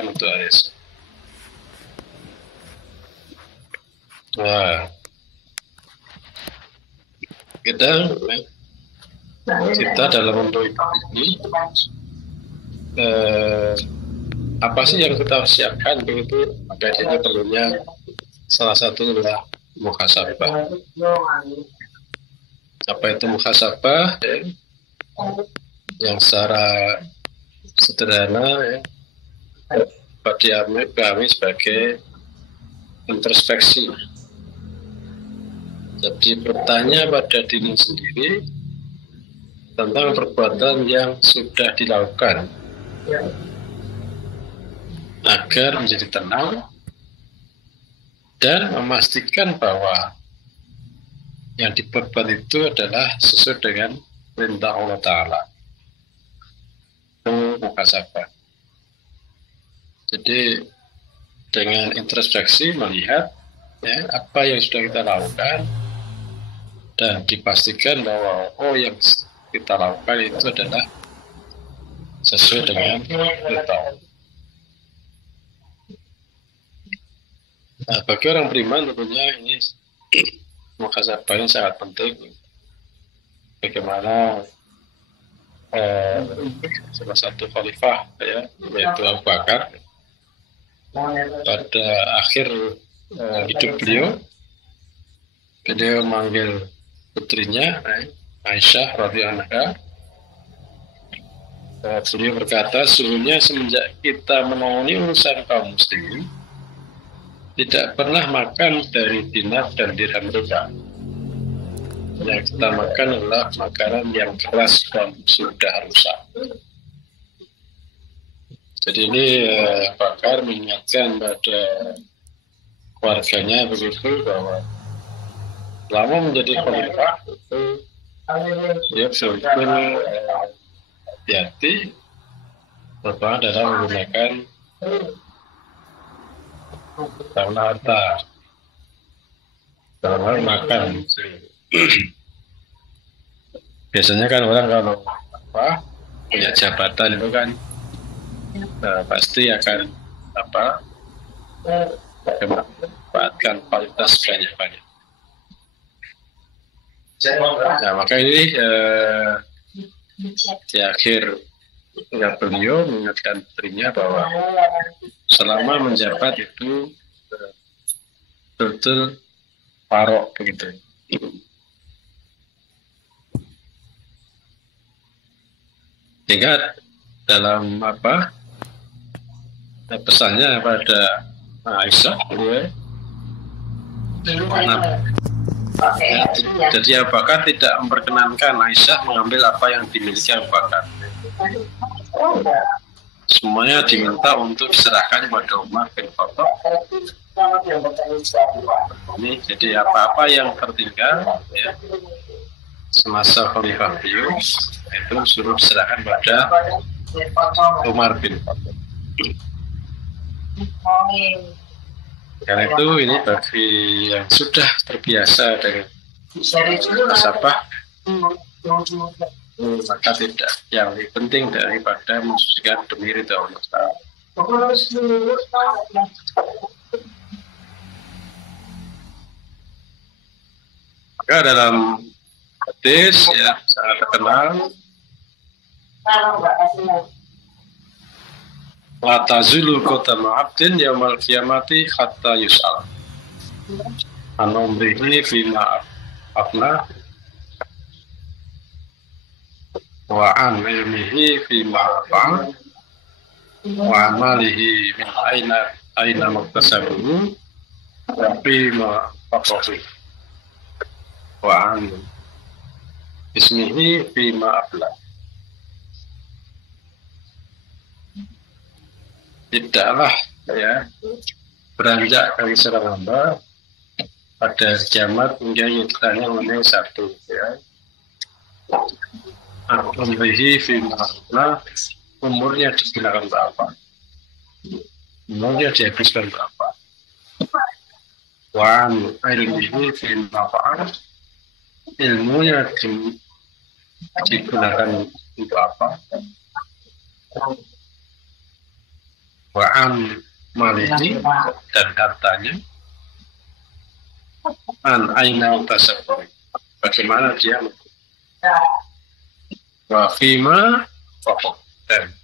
dilakukan untuk hari esok. Nah, kita dalam untuk ini apa sih yang kita siapkan begitu? Maka ini perlunya salah satu adalah muhasabah. Apa itu muhasabah? Yang secara sederhana bagi kami sebagai introspeksi. Jadi bertanya pada diri sendiri tentang perbuatan yang sudah dilakukan agar menjadi tenang dan memastikan bahwa yang diperbuat itu adalah sesuai dengan perintah Allah Ta'ala. Itu muhasabah. Jadi dengan introspeksi melihat apa yang sudah kita lakukan dan dipastikan bahwa yang kita lakukan itu adalah sesuai dengan perintah. Nah, bagi orang beriman tentunya ini muhasabah ini sangat penting. Bagaimana salah satu khalifah yaitu Abu Bakar pada akhir hidup beliau memanggil putrinya Aisyah radhiyallahu anha. Beliau berkata, sesungguhnya semenjak kita menangani urusan kaum muslimin tidak pernah makan dari dinar dan dirham mereka. Yang kita makan adalah makanan yang keras dan sudah rusak. Jadi ini Bakar mengingatkan pada keluarganya begitu bahwa selama menjadi khalifah itu dia betul-betul hati-hati dalam menggunakan harta dalam hal makan. Biasanya kan orang kalau punya jabatan itu kan pasti akan memanfaatkan kualitas banyak-banyak. Nah, maka ini di akhir beliau mengingatkan putrinya bahwa selama menjabat itu betul-betul parok begitu. Sehingga dalam pesannya pada Aisyah jadi Abu Bakar tidak memperkenankan Aisyah mengambil apa yang dimiliki Abu Bakar. Semuanya diminta untuk diserahkan kepada Umar bin Khattab. Ini jadi apa-apa yang tertinggal semasa khalifah beliau itu suruh diserahkan pada Umar bin Khattab. Karena itu ini bagi yang sudah terbiasa dengan muhasabah, maka tidak yang lebih penting daripada mensucikan demi ridha Allah Ta'ala. Maka dalam hadis sangat terkenal, la tazulu qadama 'abdin yaumal qiyamati hatta yus'al an umrihi fima afna wa an ilmihi fima fa'al wa amalihi min aina muktasabuhu wa fima faqahu wa an ismihi fima afla. Tidaklah beranjak kami seorang hamba pada kiamat hingga ditanya mengenai satu umrihi fima umurnya digunakan berapa, umurnya dihabiskan berapa, wan ilmihi fima fa'al ilmunya digunakan untuk apa, Wa'an malihi, dan hartanya, an aina tasabur, bagaimana dia, wa fima faqah, dan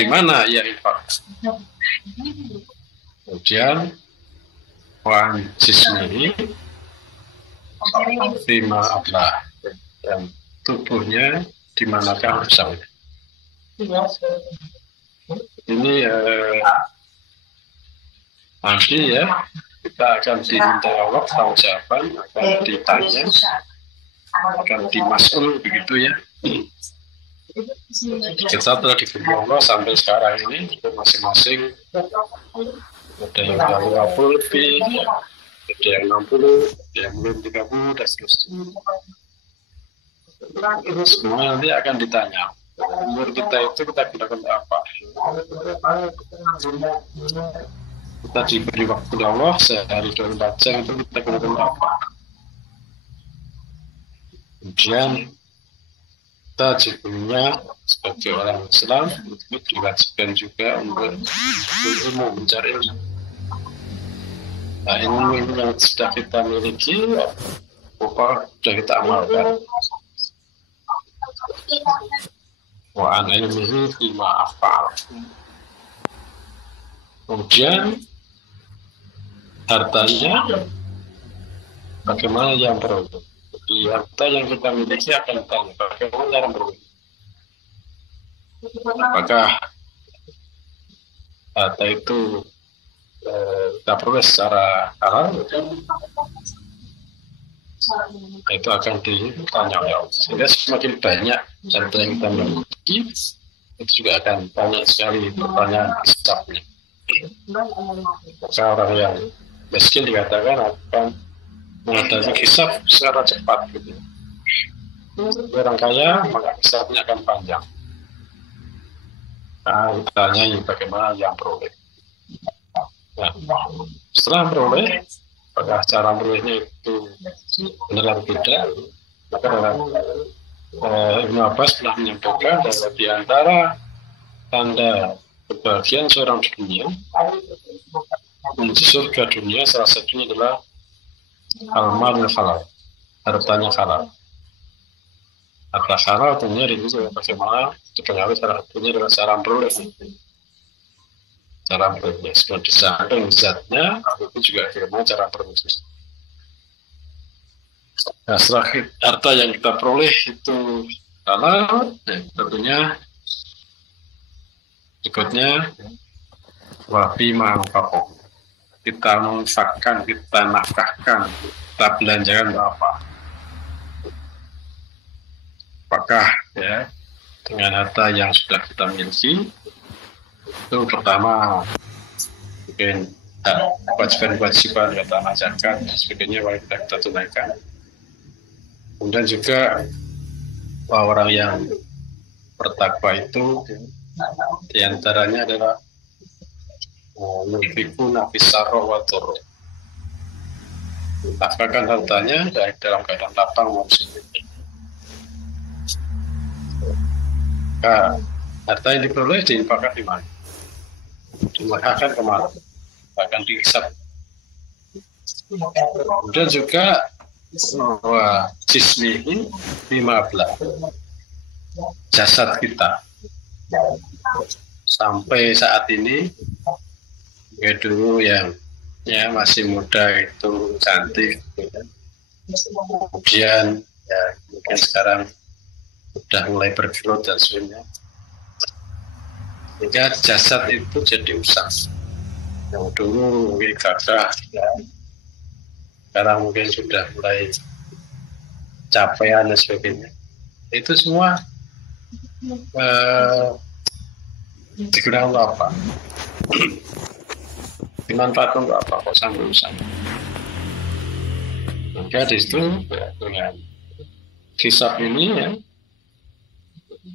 di mana ia infak. Kemudian wa'an jismihi fima ablah, dan tubuhnya di manakah bersama. Ini nanti ya kita akan diminta Allah tanggung jawaban, akan ditanya, akan dimas'ul begitu ya. Kita telah diberi Allah sampai sekarang ini masing-masing ada yang 50 lebih, ada yang 60, ada yang belum 30 dan seterusnya. Semua nanti akan ditanya. Umur kita itu kita gunakan apa? Kita diberi waktu Allah sehari 24 jam itu kita gunakan apa? Kemudian kita juga sebagai orang Islam itu diwajibkan juga untuk ilmu, mencari ilmu. Nah, ilmu yang sudah kita miliki apa sudah kita amalkan. Wa an ilmihi fima af'al. Kemudian hartanya bagaimana yang beruntung. Jadi harta yang kita miliki akan ditanya bagaimana yang beruntung. Apakah harta itu kita peroleh secara halal, itu akan ditanya oleh Allah. Sehingga semakin banyak harta yang kita miliki, itu juga akan banyak sekali pertanyaan hisabnya. Maka orang yang miskin dikatakan akan menghadapi hisab secara cepat gitu. Orang kaya maka hisabnya akan panjang. Nah, ditanya bagaimana yang peroleh. Nah, setelah peroleh, apakah cara perolehnya itu benar atau tidak, maka dalam Ibnu Abbas telah menyampaikan bahwa di antara tanda kebahagiaan seorang di dunia menuju surga dunia salah satunya adalah al-malul halal, hartanya halal. Harta halal tentunya itu bagaimana dipengaruhi salah satunya adalah cara peroleh. Cara perolehnya, sebab di samping zatnya itu juga bagaimana cara perolehnya. Nah, setelah harta yang kita peroleh itu halal, tentunya berikutnya wafi ma'anfaqo, kita menginfakkan, kita nafkahkan, kita belanjakan apa? Apakah ya dengan harta yang sudah kita miliki itu pertama mungkin kewajiban-kewajiban kita zakat dan sebagainya kita tunaikan. Kemudian juga orang yang bertakwa itu diantaranya adalah yunfikuna fis-sarra wa dharra, nafkahkan hartanya baik dalam keadaan lapang maupun sempit. Nah, harta yang diperoleh diinfakkan di mana? Diinfakkan kemana? Bahkan dihisab. Kemudian juga bahwa jismihi bima ablah, jasad kita sampai saat ini ya dulu yang ya masih muda itu cantik, kemudian ya mungkin sekarang sudah mulai berkerut dan sebagainya, sehingga jasad itu jadi usang. Yang dulu mungkin gagah ya, sekarang mungkin sudah mulai capaian dan sebagainya. Itu semua digunakan untuk apa? Dimanfaatkan untuk apa? Kok sampai usang? Maka di situ ya, dengan hisab ini ya,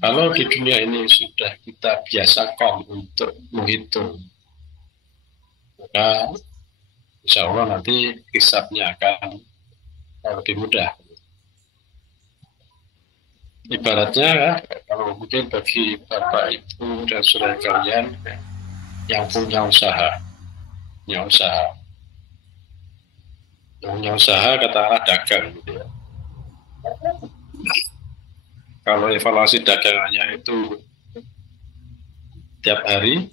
kalau di dunia ini sudah kita biasakan untuk menghitung, maka insya Allah nanti hisabnya akan lebih mudah. Ibaratnya ya, kalau mungkin bagi bapak ibu dan saudara kalian yang punya usaha, punya usaha, yang punya usaha katakanlah dagang gitu ya. Kalau evaluasi dagangannya itu tiap hari,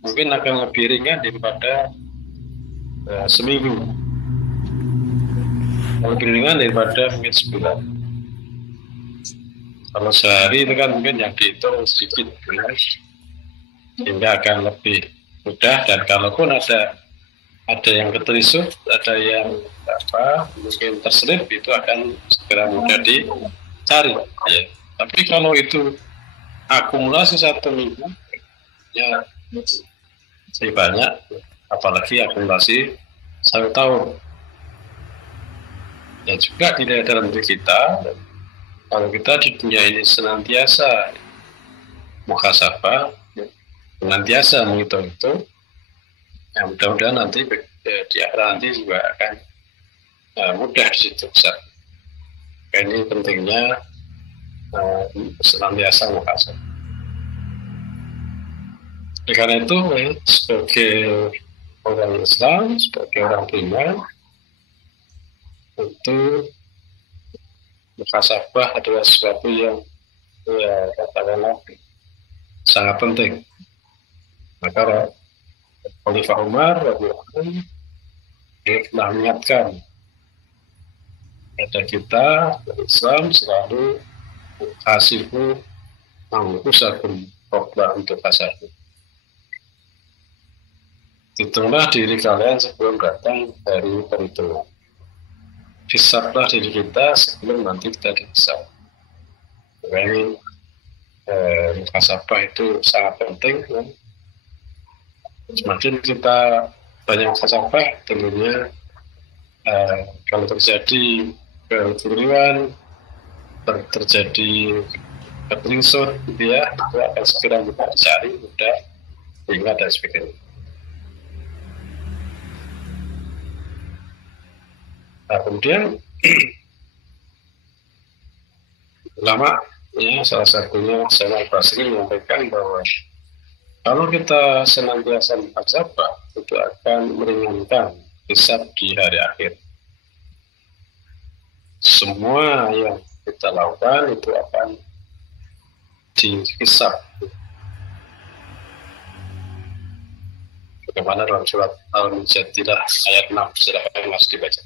mungkin akan lebih ringan daripada seminggu, lebih ringan daripada mungkin sebulan. Kalau sehari itu kan mungkin yang dihitung sedikit, ya, sehingga akan lebih mudah. Dan kalaupun ada yang keterisuk, ada yang mungkin terselip, itu akan segera mudah dicari. Ya. Tapi kalau itu akumulasi 1 minggu, ya lebih banyak, apalagi akumulasi 1 tahun. Ya juga tidak dalam diri kita. Kalau kita di dunia ini senantiasa muhasabah, senantiasa menghitung itu, ya mudah-mudahan nanti di akhir nanti juga akan mudah di situ. Ini pentingnya senantiasa muhasabah. Oleh karena itu, sebagai orang Islam, sebagai orang beriman, itu muhasabah adalah sesuatu yang katakanlah sangat penting. Maka Khalifah Umar dia pernah mengingatkan kepada kita Islam selalu hasibu mangkusakum qabla untuk hasabu. Hitunglah diri kalian sebelum datang dari perhitungan. Hisablah diri kita sebelum nanti kita dihisab. Jadi muhasabah itu sangat penting. Kan? Semakin kita banyak muhasabah, tentunya kalau terjadi kekeliruan, terjadi keterisut, gitu ya, itu akan segera kita cari, mudah ingat dan sebagainya. Nah, kemudian ulama, ya, salah satunya Sayyidina Al-Basri menyampaikan bahwa kalau kita senantiasa muhasabah, itu akan meringankan hisab di hari akhir. Semua yang kita lakukan itu akan dihisab. Bagaimana dalam surat Al-Mujadilah ayat 6, silakan Mas dibaca.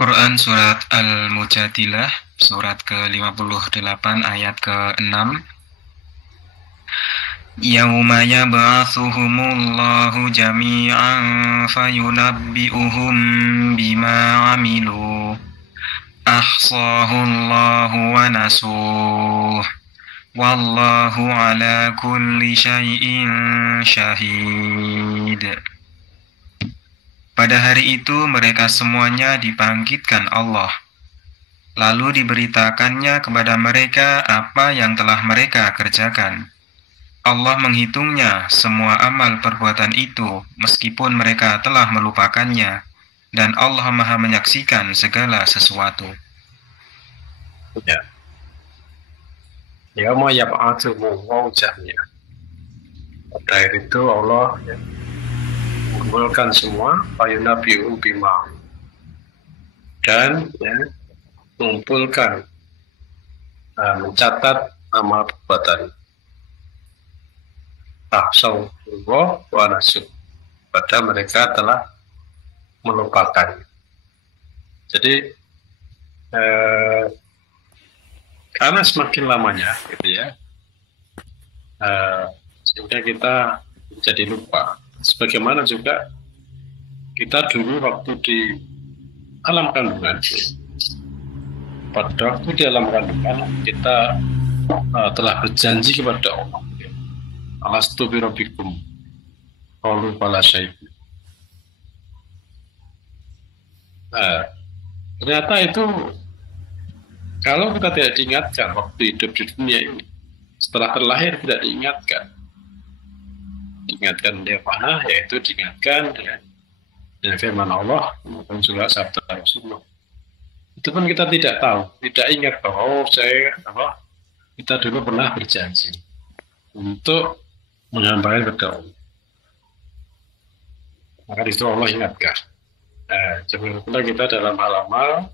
Quran surat Al-Mujadilah surat ke-58 ayat ke-6. Yauma yab'atsuhumullahu jami'an fayunabbi'uhum bima 'amilu ahsahullahu wa nasuh wallahu ala kulli syai'in syahid. Pada hari itu mereka semuanya dibangkitkan Allah. Lalu diberitakannya kepada mereka apa yang telah mereka kerjakan. Allah menghitungnya semua amal perbuatan itu meskipun mereka telah melupakannya. Dan Allah Maha menyaksikan segala sesuatu. Ya. Yauma yab'atsuhumullahu jami'an. Pada hari itu Allah mengumpulkan semua fayunabbi'uhum bima, dan mengumpulkan mencatat amal perbuatan ahsahullah wa nasuh, pada mereka telah melupakan. Jadi karena semakin lamanya gitu ya, sehingga kita jadi lupa. Sebagaimana juga kita dulu waktu di alam kandungan, pada waktu di alam kandungan kita telah berjanji kepada Allah, alastu bi rabbikum qalu bala syahidna. Ternyata itu kalau kita tidak diingatkan waktu hidup di dunia ini, setelah terlahir tidak diingatkan dia mana, yaitu diingatkan dengan firman Allah maupun juga sabda Rasulullah. itu pun kita tidak tahu, tidak ingat bahwa kita dulu pernah berjanji untuk menyampaikan kepada Allah. Maka itu Allah ingatkan. Jangan lupa kita dalam hal-hal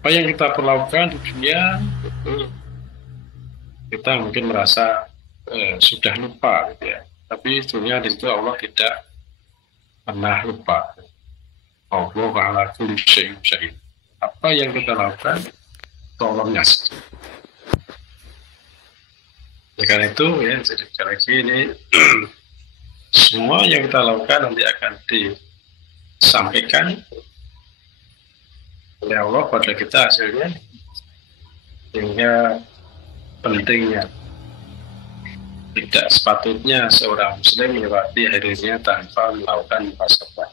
apa yang kita perlakukan di dunia itu kita mungkin merasa sudah lupa, gitu ya. Tapi sebenarnya di situ Allah tidak pernah lupa. Allah ala kulli syai'in syahid. Apa yang kita lakukan, tolong ngasih. Karena itu ya, jadi sekali lagi ini semua yang kita lakukan nanti akan disampaikan oleh Allah pada kita hasilnya, sehingga pentingnya tidak sepatutnya seorang muslim melewati harinya tanpa melakukan muhasabah.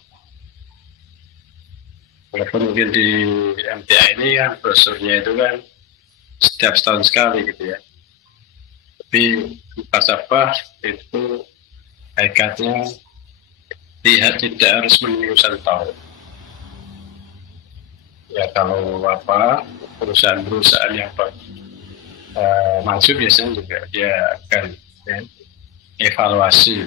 Walaupun mungkin di MTA ini kan brosurnya itu kan setiap setahun sekali gitu ya, tapi muhasabah itu hakikatnya tidak harus menunggu 1 tahun. Ya kalau perusahaan-perusahaan yang maju biasanya juga dia akan evaluasi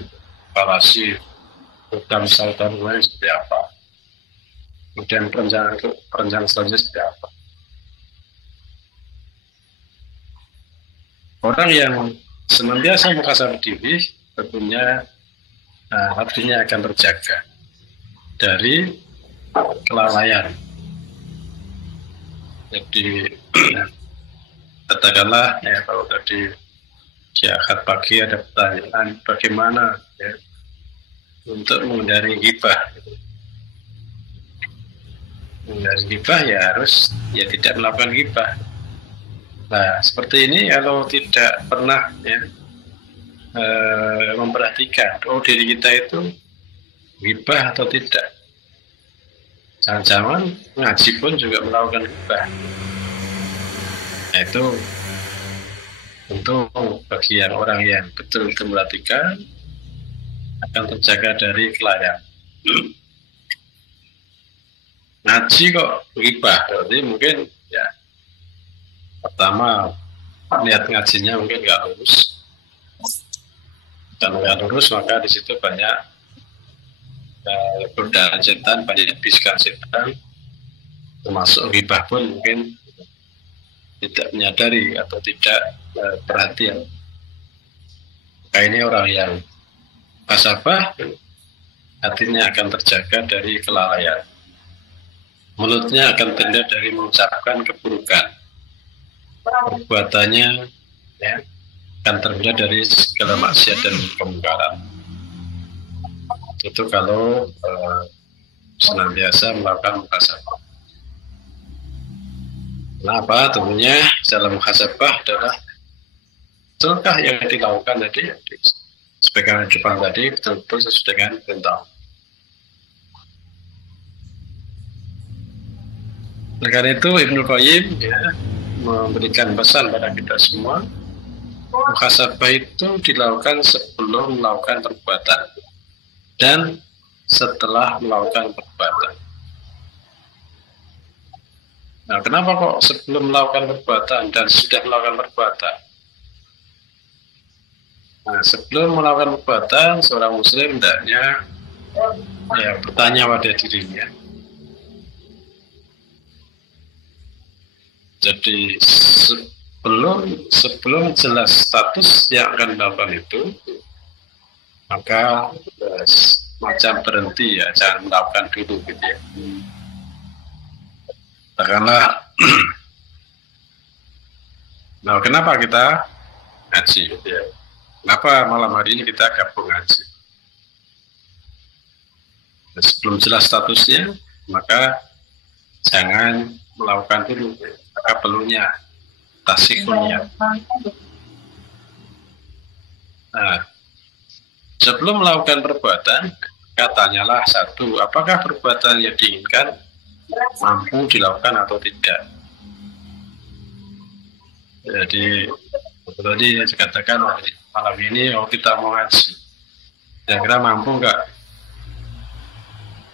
program tahun kemarin seperti apa, kemudian perencanaan selanjutnya seperti apa. Orang yang senantiasa muhasabah diri tentunya hatinya akan terjaga dari kelalaian. Jadi katakanlah ya, kalau tadi di akad pagi ada pertanyaan bagaimana ya, untuk menghindari ghibah. Menghindari ghibah ya harus ya tidak melakukan ghibah. Nah seperti ini kalau tidak pernah ya memperhatikan diri kita itu ghibah atau tidak. Jangan-jangan ngaji pun juga melakukan ghibah. Nah, itu untuk bagi orang yang betul-betul memperhatikan akan terjaga dari kelalaian. Ngaji kok ghibah, berarti mungkin ya pertama niat ngajinya mungkin nggak lurus. Dan nggak lurus maka di situ banyak godaan setan, banyak bisikan setan, termasuk ghibah pun mungkin tidak menyadari atau tidak perhatian. Maka ini orang yang muhasabah hatinya akan terjaga dari kelalaian, mulutnya akan terhindar dari mengucapkan keburukan, perbuatannya ya akan terhindar dari segala maksiat dan kemungkaran. Itu kalau senantiasa melakukan muhasabah. Kenapa? Tentunya dalam muhasabah adalah betulkah yang dilakukan tadi sebagai depan tadi betul-betul sesuai dengan perintah. Oleh karena itu Ibnu Qayyim ya memberikan pesan pada kita semua, muhasabah itu dilakukan sebelum melakukan perbuatan dan setelah melakukan perbuatan. Nah, kenapa kok sebelum melakukan perbuatan dan sudah melakukan perbuatan? Nah, sebelum melakukan perbuatan, seorang muslim hendaknya ya bertanya pada dirinya. Jadi sebelum jelas status yang akan dilakukan itu, maka macam berhenti ya, jangan melakukan dulu gitu ya. Karena nah, kenapa kita ngaji gitu ya? Kenapa malam hari ini kita gabung ngaji? Nah, sebelum jelas statusnya, maka jangan melakukan dulu. Maka perlunya tasikunnya. Nah, sebelum melakukan perbuatan, katanyalah satu, apakah perbuatan yang diinginkan mampu dilakukan atau tidak. Jadi tadi saya katakan malam ini kita mau ngaji, kira-kira mampu nggak?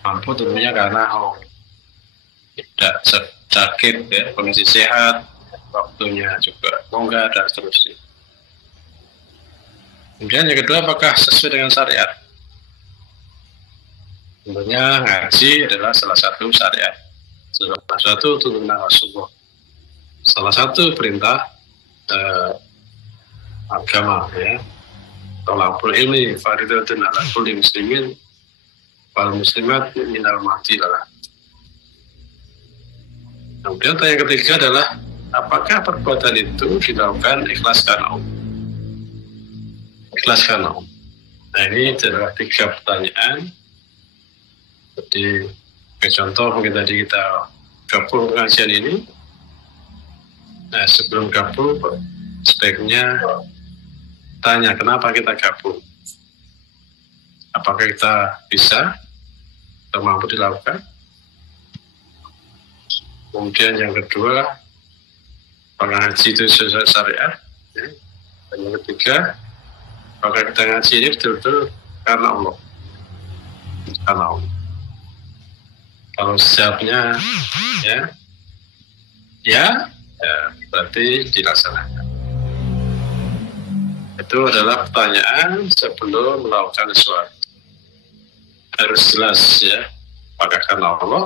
Mampu tentunya karena tidak sakit, ya, kondisi sehat, waktunya juga longgar dan seterusnya. Kemudian yang kedua, apakah sesuai dengan syariat? Tentunya ngaji adalah salah satu syariat, salah satu tuntunan Rasulullah, salah satu perintah agama, ya. Tolakul ilmi faridatun ala kulli muslimin wal muslimat minal mahdilah. Kemudian yang ketiga adalah apakah perbuatan itu dilakukan ikhlas karena Allah? Ikhlas karena Allah. Nah, ini adalah 3 pertanyaan. Jadi contoh mungkin tadi kita gabung pengajian ini. Nah, sebelum gabung sebaiknya tanya kenapa kita gabung. Apakah kita bisa atau mampu dilakukan? Kemudian yang kedua, apakah ngaji itu sesuai syariat? Ya. Dan yang ketiga, apakah kita ngaji ini betul-betul karena Allah? Karena Allah. Kalau jawabnya ya, berarti dilaksanakan. Itu adalah pertanyaan sebelum melakukan sesuatu. Harus jelas, ya, apakah karena Allah,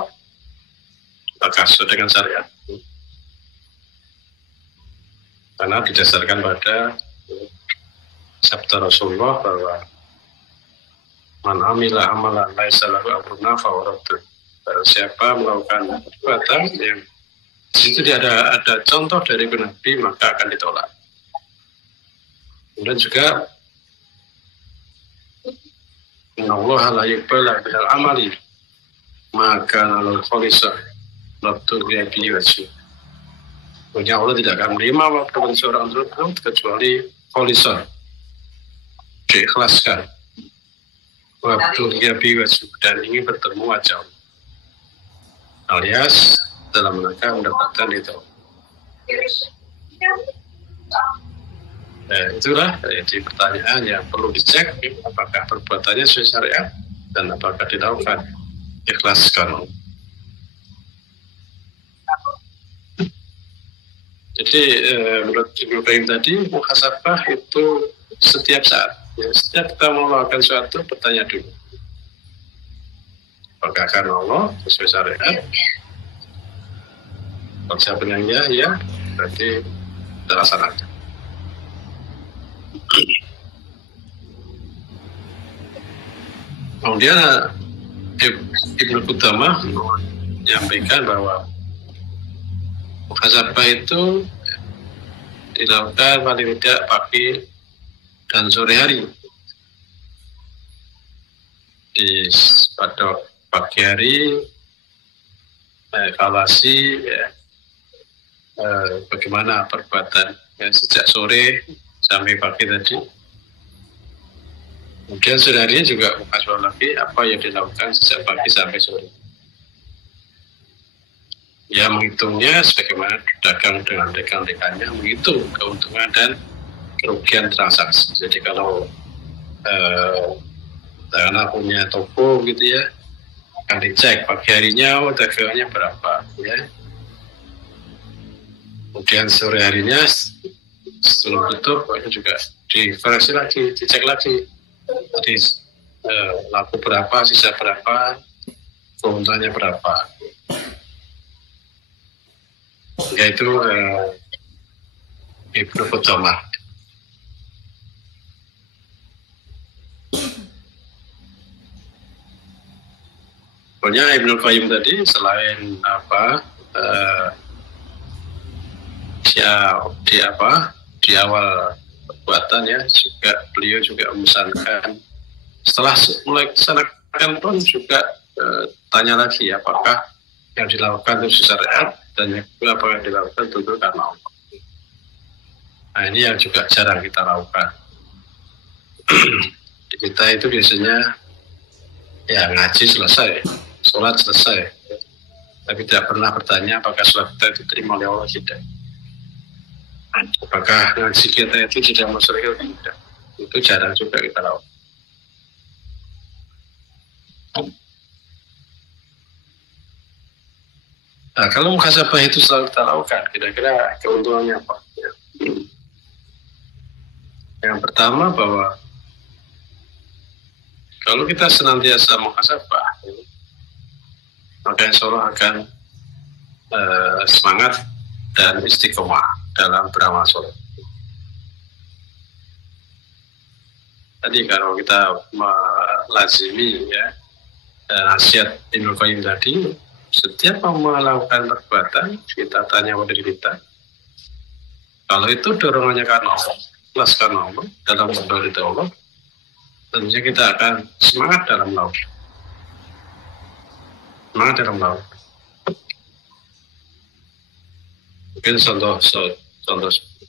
apakah sesuai dengan syariat. Karena didasarkan pada sabda Rasulullah bahwa man amila amalan laisa lahu amruna fa huwa raddun. Barang siapa melakukan perbuatan yang di situ ada contoh dari Nabi, maka akan ditolak. Kemudian juga Allah la yuqbalu minal amali maka nalul kholisah labtul bihi wajib. Kemudian Allah tidak akan menerima perbuatan seorang tersebut kecuali kholisah, diikhlaskan, labtul bihi wajib, dan ingin bertemu wajah, alias dalam rangka mendapatkan itu. Nah, itulah jadi pertanyaan yang perlu dicek, apakah perbuatannya sesuai syariat dan apakah dilakukan ikhlas karena. Jadi menurut Ibnu Qayyim tadi, muhasabah itu setiap saat, ya, setiap kita mau melakukan sesuatu bertanya dulu, apakah karena Allah sesuai syariat? Kalau jawabannya ya, berarti dilaksanakan. Kemudian Ibnu Qudamah menyampaikan bahwa muhasabah itu dilakukan paling tidak pagi dan sore hari. Pada pagi hari evaluasi, ya, bagaimana perbuatan, ya, sejak sore sampai pagi tadi. Kemudian sore hari juga muhasabah lagi apa yang dilakukan sejak pagi sampai sore. Ya, menghitungnya sebagaimana dagang dengan rekan-rekannya, menghitung keuntungan dan kerugian transaksi. Jadi kalau karena punya toko gitu, ya, akan dicek pagi harinya dagangannya berapa, ya. Kemudian sore harinya sebelum tutup juga diversi lagi, dicek lagi. Jadi laku berapa, sisa berapa, keuntungannya berapa. Yaitu Ibnu Qudamah. Pokoknya Ibnu Qayyim tadi selain di awal perbuatan, ya, juga beliau juga memesankan setelah mulai kesanakan pun juga tanya lagi apakah yang dilakukan itu syariat, dan yang kedua apakah yang dilakukan tentu karena Allah. Nah, ini yang juga jarang kita lakukan. Kita itu biasanya ya ngaji selesai, sholat selesai, tapi tidak pernah bertanya apakah sholat kita itu terima oleh Allah tidak. Apakah ngaji kita itu tidak masuk atau tidak. Itu jarang juga kita lakukan. Nah, kalau muhasabah itu selalu kita lakukan, kira-kira keuntungannya apa? Ya. Yang pertama bahwa kalau kita senantiasa muhasabah, maka insya Allah akan semangat dan istiqomah dalam beramal soleh. Tadi kalau kita melazimi ya nasihat Ibnu Qayyim tadi, setiap melakukan perbuatan kita tanya pada diri kita, kalau itu dorongannya karena Allah, ikhlas karena Allah, dalam ridha Allah, tentunya kita akan semangat dalam laut. Semangat dalam laut. Mungkin contoh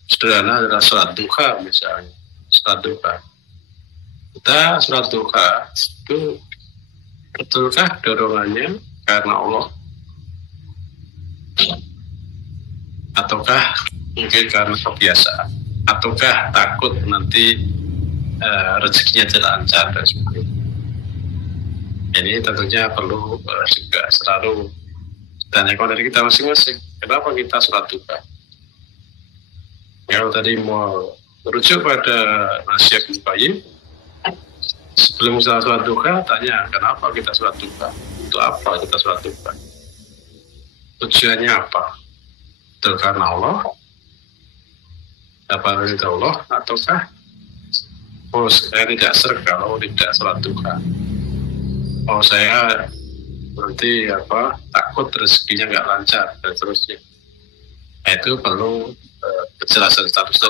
sederhana adalah sholat duha misalnya. Sholat duha. Kita sholat duha itu betulkah dorongannya karena Allah? Ataukah mungkin karena kebiasaan? Ataukah takut nanti rezekinya tidak lancar dan sebagainya? Ini tentunya perlu juga selalu tanyakan dari kita masing-masing. Kenapa kita sholat duha? Kalau tadi mau merujuk pada nasihat Ibnu Qayyim, sebelum sholat duha, tanya kenapa kita sholat duha? Untuk apa kita sholat duha? Tujuannya apa? Itu karena Allah? Apa itu Allah? Ataukah saya tidak ser kalau tidak sholat duha? Saya nanti takut rezekinya nggak lancar dan seterusnya. Itu perlu kejelasan status.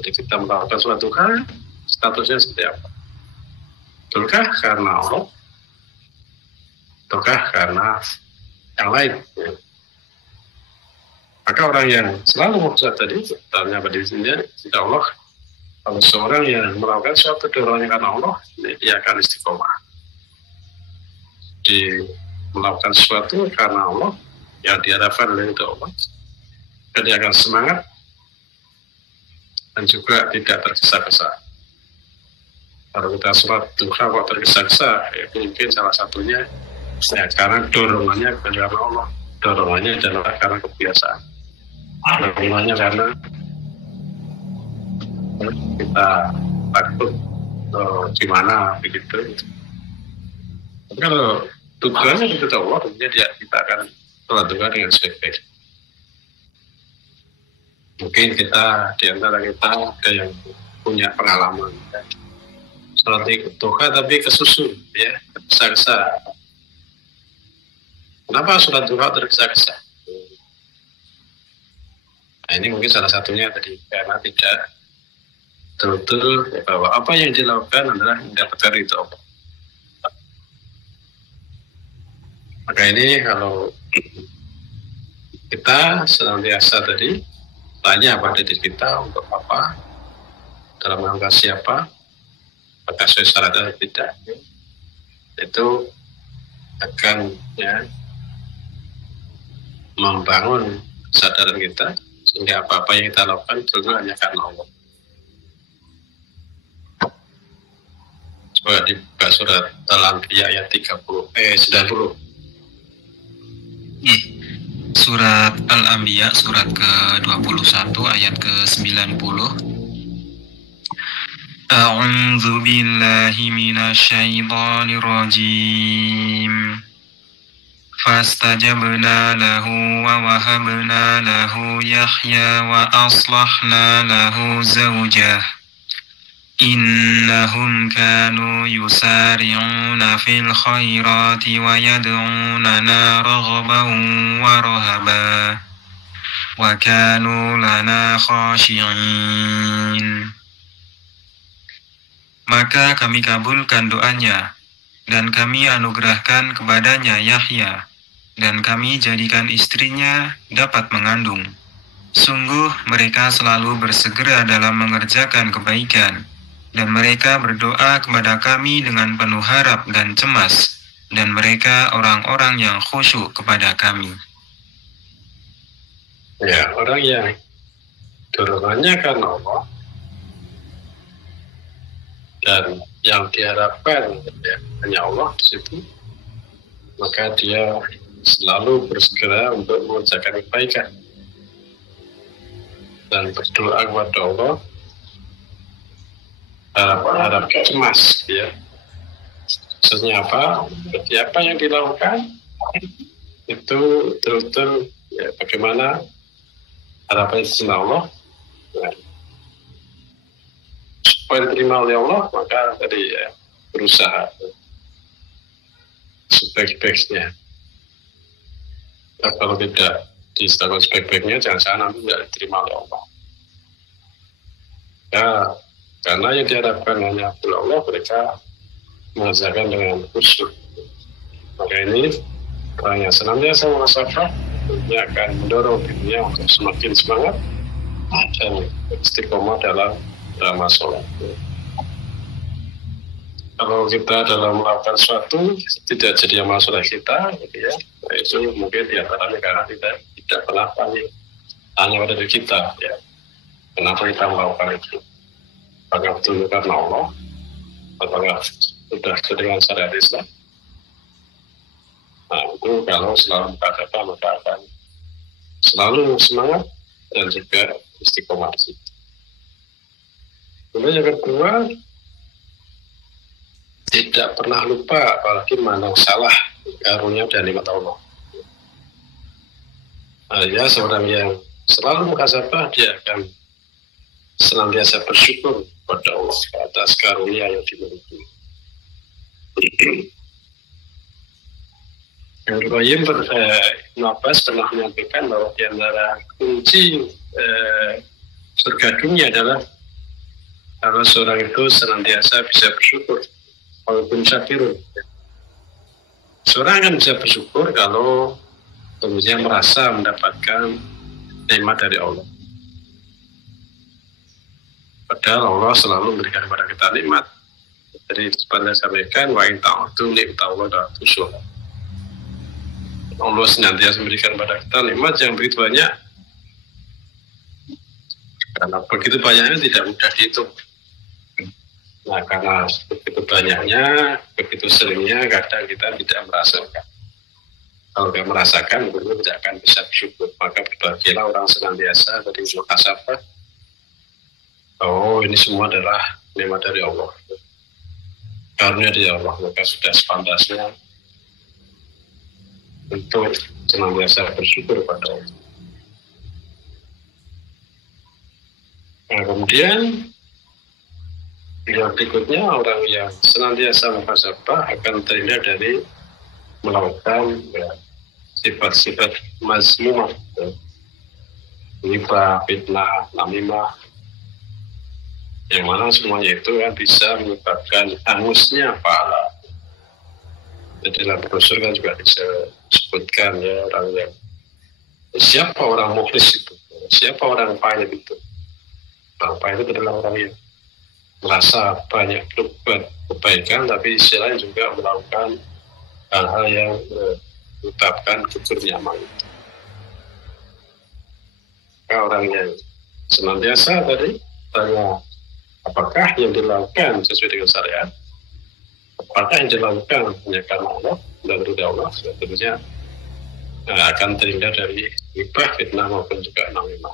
Jadi kita melakukan sholat duha, statusnya seperti apa? Betulkah karena Allah? Ataukah karena yang lain? Ya. Maka orang yang selalu maksud tadi, tanya pada dirinya, tidak Allah, kalau seorang yang melakukan suatu dorongannya karena Allah, dia akan istiqomah. Di melakukan sesuatu karena Allah, yang diharapkan oleh itu Allah, dan dia akan semangat dan juga tidak tergesa-gesa. Kalau kita sholat duha kok tergesa-gesa, ya mungkin salah satunya ya, karena dorongannya karena Allah, dorongannya adalah karena kebiasaan, dorongannya karena kita takut gimana begitu. Tapi kalau tujuannya itu Allah, tentunya kita akan sholat duha dengan sebaik-baik. Mungkin kita di antara kita ada yang punya pengalaman ya. Sholat duha tapi kesusu ya, tergesa-gesa. Kenapa sholat duha tergesa-gesa? Nah, ini mungkin salah satunya tadi karena tidak betul-betul ya, bahwa apa yang dilakukan adalah mendapatkan ridho Allah. Maka ini kalau kita senantiasa tadi tanya pada diri kita untuk apa, dalam rangka siapa, apakah sesuai syarat atau tidak, itu akan ya membangun kesadaran kita sehingga apa-apa yang kita lakukan itu hanya karena Allah. Coba dibuka surat Al-Anbiya ayat 90. Surat Al-Anbiya surat ke-21 ayat ke-90. A'udzu billahi minasyaitonir rajim. Fastajabna lahu wa wahabna lahu Yahya wa aslahna lahu zawjah. Innahum kanu yusari'una fil khairati wa yad'unana raghaban wa rahaba wa kanu lana khashi'in. Maka kami kabulkan doanya dan kami anugerahkan kepadanya Yahya dan kami jadikan istrinya dapat mengandung. Sungguh mereka selalu bersegera dalam mengerjakan kebaikan. Dan mereka berdoa kepada kami dengan penuh harap dan cemas, dan mereka orang-orang yang khusyuk kepada kami. Ya, orang yang dorongannya karena Allah dan yang diharapkan ya, hanya Allah di situ, maka dia selalu bersegera untuk mengerjakan kebaikan dan berdoa kepada Allah, harap cemas, ya. Maksudnya apa? Jadi apa yang dilakukan itu betul-betul ya, bagaimana harapan sama Allah, ya, supaya diterima oleh Allah, maka tadi ya, berusaha sebaik-baiknya. Nah, kalau tidak dilakukan sebaik-baiknya, jangan-jangan nanti tidak diterima oleh Allah. Ya, karena yang diharapkan hanya oleh Allah, mereka mengerjakan dengan khusyuk. Maka ini orang yang senantiasa muhasabah, ini akan mendorong dirinya untuk semakin semangat dan istiqomah dalam sholat. Kalau kita dalam melakukan sesuatu tidak jadi amal soleh kita, gitu ya, itu mungkin diantaranya karena kita tidak pernah tanya pada diri kita, ya, kenapa kita melakukan itu? Apakah betul karena Allah? Apakah sudah dengan syariat Islam? Nah, itu kalau selalu berkata maka akan selalu semangat dan juga istiqomah. Kemudian yang kedua, tidak pernah lupa apalagi mana salah karunia dan nikmat Allah. Nah, ya, seorang yang selalu muhasabah, dia akan senantiasa bersyukur pada Allah atas karunia yang dimiliki. Yang Qayyim Ibn Abbas pernah menyampaikan bahwa di antara kunci surga dunia adalah kalau seorang itu senantiasa bisa bersyukur walaupun syakirun. Seorang akan bisa bersyukur kalau kemudian merasa mendapatkan nikmat dari Allah. Padahal Allah selalu memberikan kepada kita nikmat. Jadi sebenarnya sampaikan wa in ta'udu ni'matallahi la tuhsuha. Allah senantiasa memberikan kepada kita nikmat yang begitu banyak. Karena begitu banyaknya tidak mudah dihitung. Nah, karena begitu banyaknya, begitu seringnya, kadang kita tidak merasakan. Kalau tidak merasakan, mungkin tidak akan bisa bersyukur. Maka berbahagialah orang senantiasa dari muhasabah. Oh, ini semua adalah nikmat dari Allah. Karunia dari Allah, maka sudah sepantasnya untuk senantiasa bersyukur pada Allah. Nah, kemudian yang berikutnya, orang yang senantiasa muhasabah akan terhindar dari melakukan sifat-sifat mazmumah, ghibah, fitnah, namimah, yang mana semuanya itu kan bisa menyebabkan hangusnya pahala. Jadi dalam brosur kan juga disebutkan ya orang yang siapa orang mukhlis itu, siapa orang payah itu. Orang payah itu adalah orang yang merasa banyak berbuat kebaikan, tapi istilahnya juga melakukan hal-hal yang menyebabkan kufurnya amal itu. Orang yang senantiasa tadi tanya, apakah yang dilakukan sesuai dengan syariat? Apakah yang dilakukan hanya karena Allah dan ridha Allah? Tentunya akan terhindar dari ghibah, fitnah maupun juga namimah.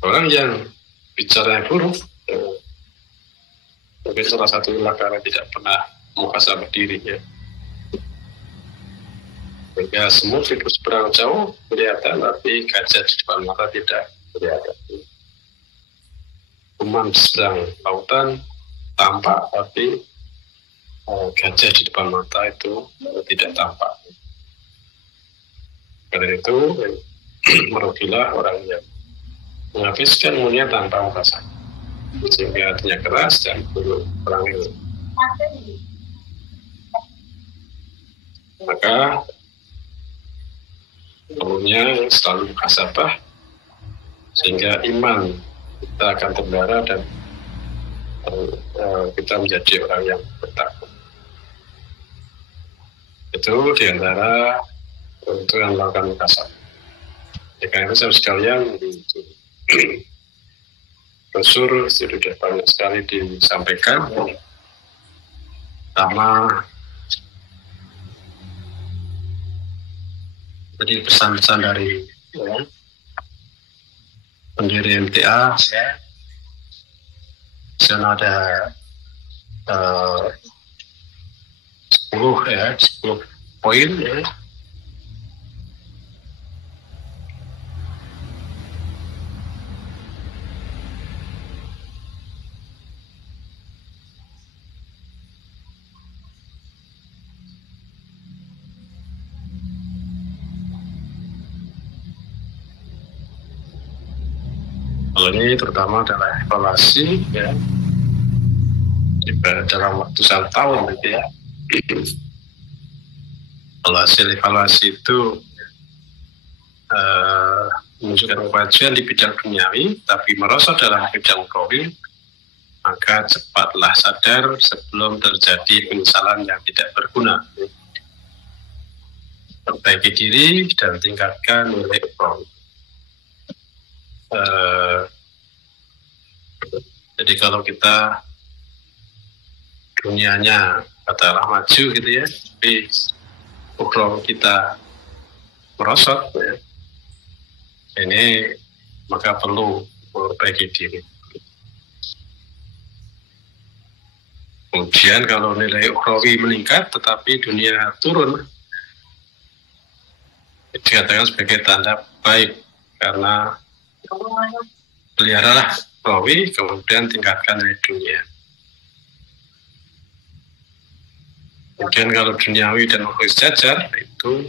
Orang yang bicara yang buruk, mungkin salah satunya karena tidak pernah muhasabah dirinya. Sehingga semua fitur seberang jauh kelihatan, tapi gajah di depan mata tidak kelihatan. Kuman seberang lautan tampak, tapi gajah di depan mata itu tidak tampak. Karena itu merugilah orang yang menghabiskan dunia tanpa muhasabah, sehingga hatinya keras dan buruk orang ini. Maka perlunya selalu muhasabah, sehingga iman kita akan terpelihara dan kita menjadi orang yang bertakwa. Itu diantara untuk yang melakukan muhasabah. Karena itu sekalian brosur sudah banyak sekali disampaikan. Pertama, Jadi pesan-pesan dari pendiri MTA ya. Di sana ada 10 poin ya. Kalau ini terutama adalah evaluasi ya, dalam waktu 1 tahun gitu ya. Kalau hasil evaluasi itu menunjukkan kemajuan di bidang duniawi, tapi merosot dalam bidang ukhrawi, maka cepatlah sadar sebelum terjadi penyesalan yang tidak berguna. Perbaiki diri dan tingkatkan nilai ukhrawi. Jadi kalau kita dunianya katakanlah maju gitu ya, tapi ukhrawi kita merosot ya, ini maka perlu memperbaiki diri. Kemudian kalau nilai ukhrawi meningkat tetapi dunia turun, dikatakan sebagai tanda baik, karena peliharalah ukhrawi kemudian tingkatkan nilai dunia. Kemudian kalau duniawi dan ukhrawi sejajar, itu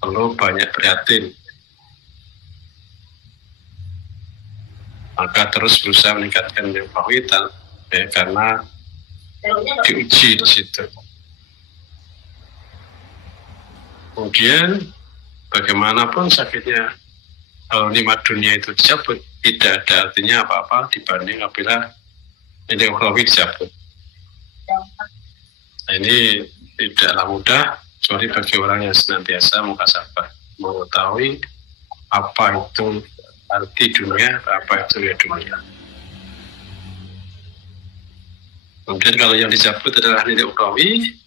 perlu banyak prihatin. Maka terus berusaha meningkatkan nilai ukhrawi ya, karena diuji di situ. Kemudian bagaimanapun sakitnya kalau nikmat dunia itu dicabut, tidak ada artinya apa-apa dibanding apabila nilai ukhrawi dicabut. Nah, ini tidaklah mudah, kecuali bagi orang yang senantiasa muhasabah, mengetahui apa itu arti dunia, apa itu ya dunia. Kemudian kalau yang dicabut adalah nilai ukhrawi,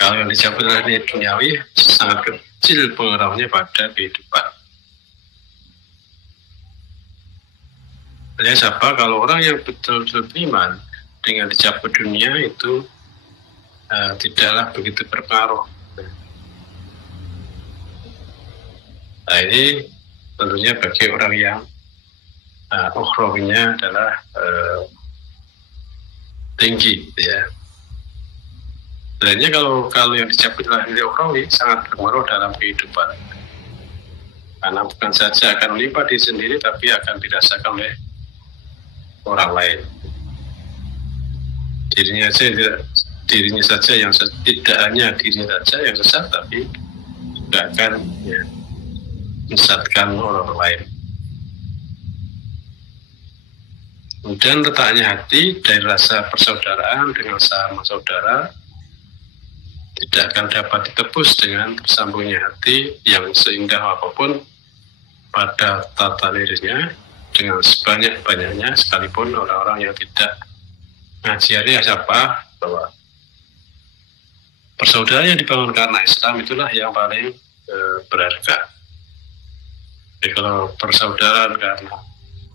kalau yang dicabut adalah nilai duniawi, sangat kecil pengaruhnya pada kehidupan. Alias apa? Kalau orang yang betul-betul beriman dengan dicabut dunia itu tidaklah begitu berpengaruh. Nah, ini tentunya bagi orang yang ukhrawinya adalah tinggi, ya. Sebenarnya kalau yang dicabut adalah nilai ukhrawi sangat berpengaruh dalam kehidupan, karena bukan saja akan melimpah diri sendiri, tapi akan dirasakan oleh orang lain. Dirinya saja yang tidak hanya dirinya saja yang sesat, tapi juga akan menyesatkan orang lain. Kemudian letaknya hati dari rasa persaudaraan dengan sesama saudara tidak akan dapat ditebus dengan tersambungnya hati yang seindah apapun pada tata dirinya dengan sebanyak-banyaknya, sekalipun orang-orang yang tidak ngajari siapa, bahwa persaudaraan yang dibangun karena Islam itulah yang paling berharga. Jadi kalau persaudaraan karena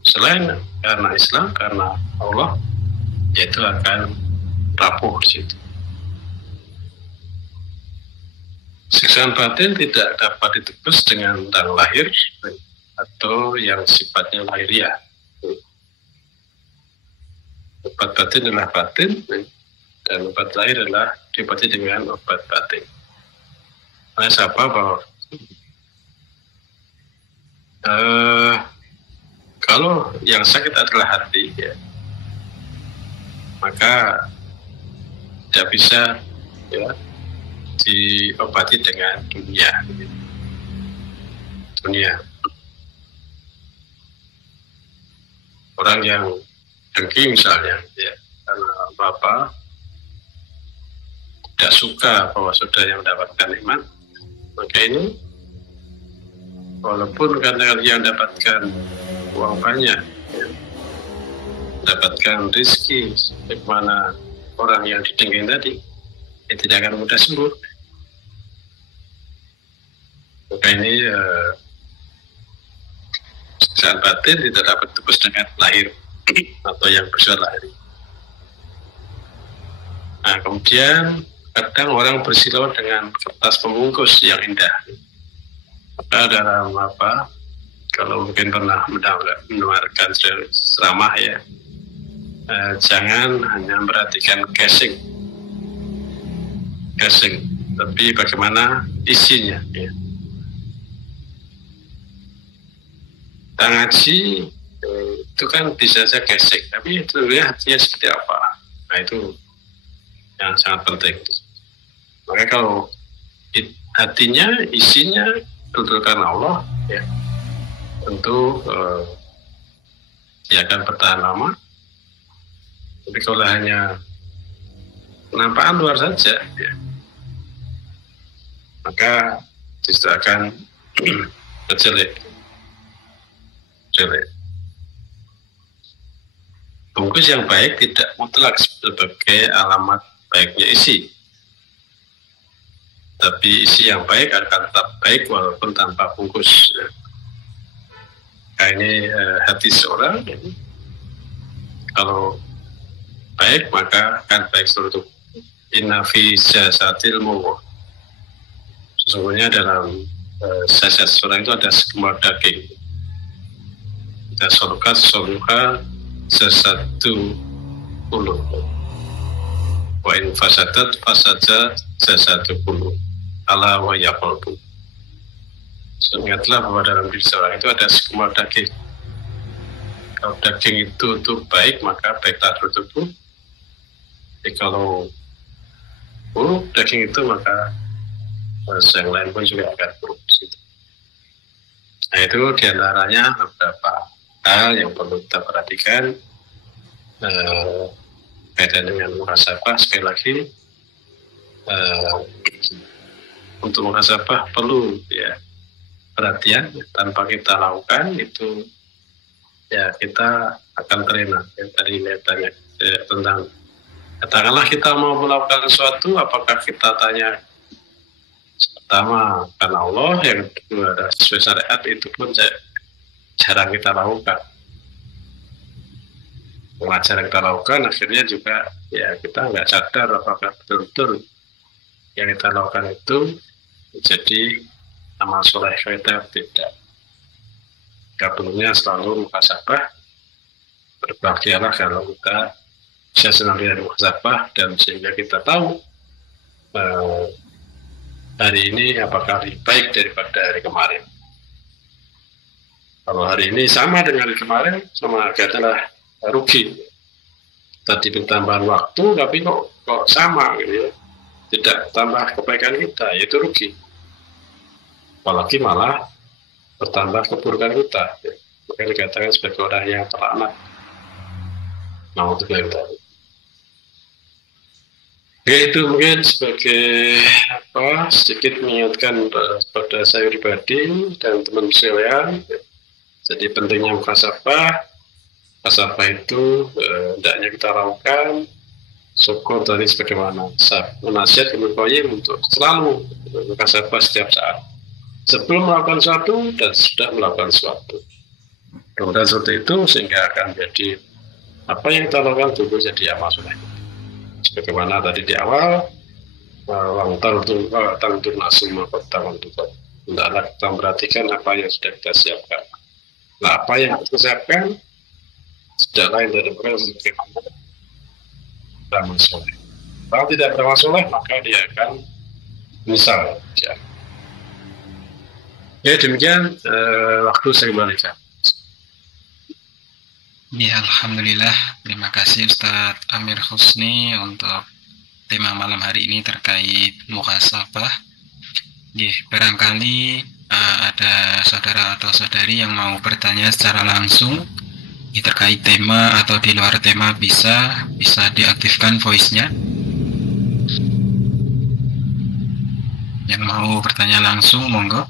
selain karena Islam, karena Allah, yaitu akan rapuh di situ. Siksaan batin tidak dapat ditebus dengan tang lahir atau yang sifatnya lahiriah. Obat batin adalah batin, dan obat lahir adalah diobati dengan obat batin. Oleh siapa bahwa kalau yang sakit adalah hati, ya, maka tidak bisa diobati dengan dunia. Orang yang dengki misalnya, ya, karena bapak tidak suka bahwa saudara yang mendapatkan nikmat, maka ini walaupun karena yang mendapatkan uang banyak, ya, mendapatkan rezeki, bagaimana orang yang didengki tadi, tidak akan mudah sembuh. Maka ini secara batin tidak dapat tebus dengan lahir atau yang bersifat lahir. Nah, kemudian kadang orang bersilau dengan kertas pembungkus yang indah. Maka dalam kalau mungkin pernah mendengarkan ceramah ya, jangan hanya memperhatikan casing, tapi bagaimana isinya. Ya. Kita ngaji itu kan bisa saja casing, tapi itu ya hatinya seperti apa. Nah itu yang sangat penting. Maka kalau hatinya, isinya betul karena Allah, ya tentu dia akan bertahan lama. Tapi kalau hanya penampakan luar saja, ya, maka justru akan jelek. Bungkus yang baik tidak mutlak sebagai alamat baiknya isi. Tapi isi yang baik akan tetap baik walaupun tanpa bungkus. Nah, ini hati seorang, kalau baik maka akan baik seluruh tubuh. Inna fi jasadil mu'min. Sesungguhnya dalam jasad seorang itu ada sekemar daging. Kita soluka sesatu puluh. Wa in fasadat fasada jasadu puluh. Ala wa yaqalbu. Ingatlah bahwa dalam diri seorang itu ada sekemar daging. Kalau daging itu baik, maka baiklah tubuh. Jadi kalau buruk daging itu, maka yang lain pun juga akan buruk. Nah itu diantaranya beberapa hal yang perlu kita perhatikan kaitan dengan muhasabah. Sekali lagi, untuk muhasabah perlu ya perhatian. Tanpa kita lakukan itu ya kita akan terlena. Yang tadi tanya tentang, katakanlah kita mau melakukan sesuatu, apakah kita tanya pertama karena Allah, yang kedua ada sesuai syariat, itu pun jarang kita lakukan. Pengajaran kita lakukan akhirnya juga ya kita nggak sadar apakah betul-betul yang kita lakukan itu jadi amal soleh kita tidak. Gabungnya selalu muhasabah. Berbahagialah kalau kita bisa senantiasa muhasabah dan sehingga kita tahu hari ini apakah lebih baik daripada hari kemarin. Kalau hari ini sama dengan hari kemarin, sama adalah rugi. Tadi bertambahan waktu, tapi kok sama gitu ya. Tidak tambah kebaikan kita, yaitu rugi. Apalagi malah bertambah keburukan kita. Maka dikatakan sebagai orang yang terlaknat. Nah, untuk yang tadi. Ya, itu mungkin sebagai sedikit mengingatkan pada saya pribadi dan teman sekalian. Jadi pentingnya muhasabah. Muhasabah itu hendaknya kita lakukan. Syukur tadi sebagaimana nasihat Ibnu Qayyim untuk selalu muhasabah setiap saat. Sebelum melakukan sesuatu dan sudah melakukan sesuatu. Kemudian seperti itu sehingga akan menjadi apa yang kita lakukan itu jadi amal soleh. Sebagaimana tadi di awal, tangtur nasum pertama itu, hendaklah kita memperhatikan apa yang sudah kita siapkan. Nah, apa yang kita siapkan sudah lain dari bagaimana beramal soleh. Kalau tidak beramal soleh, maka dia akan menyesal. Ya demikian waktu saya kembalikan. Ya, alhamdulillah. Terima kasih Ustadz Amir Husni untuk tema malam hari ini terkait muhasabah. Ya, barangkali ada saudara atau saudari yang mau bertanya secara langsung terkait tema atau di luar tema, bisa diaktifkan voice-nya. Yang mau bertanya langsung, monggo.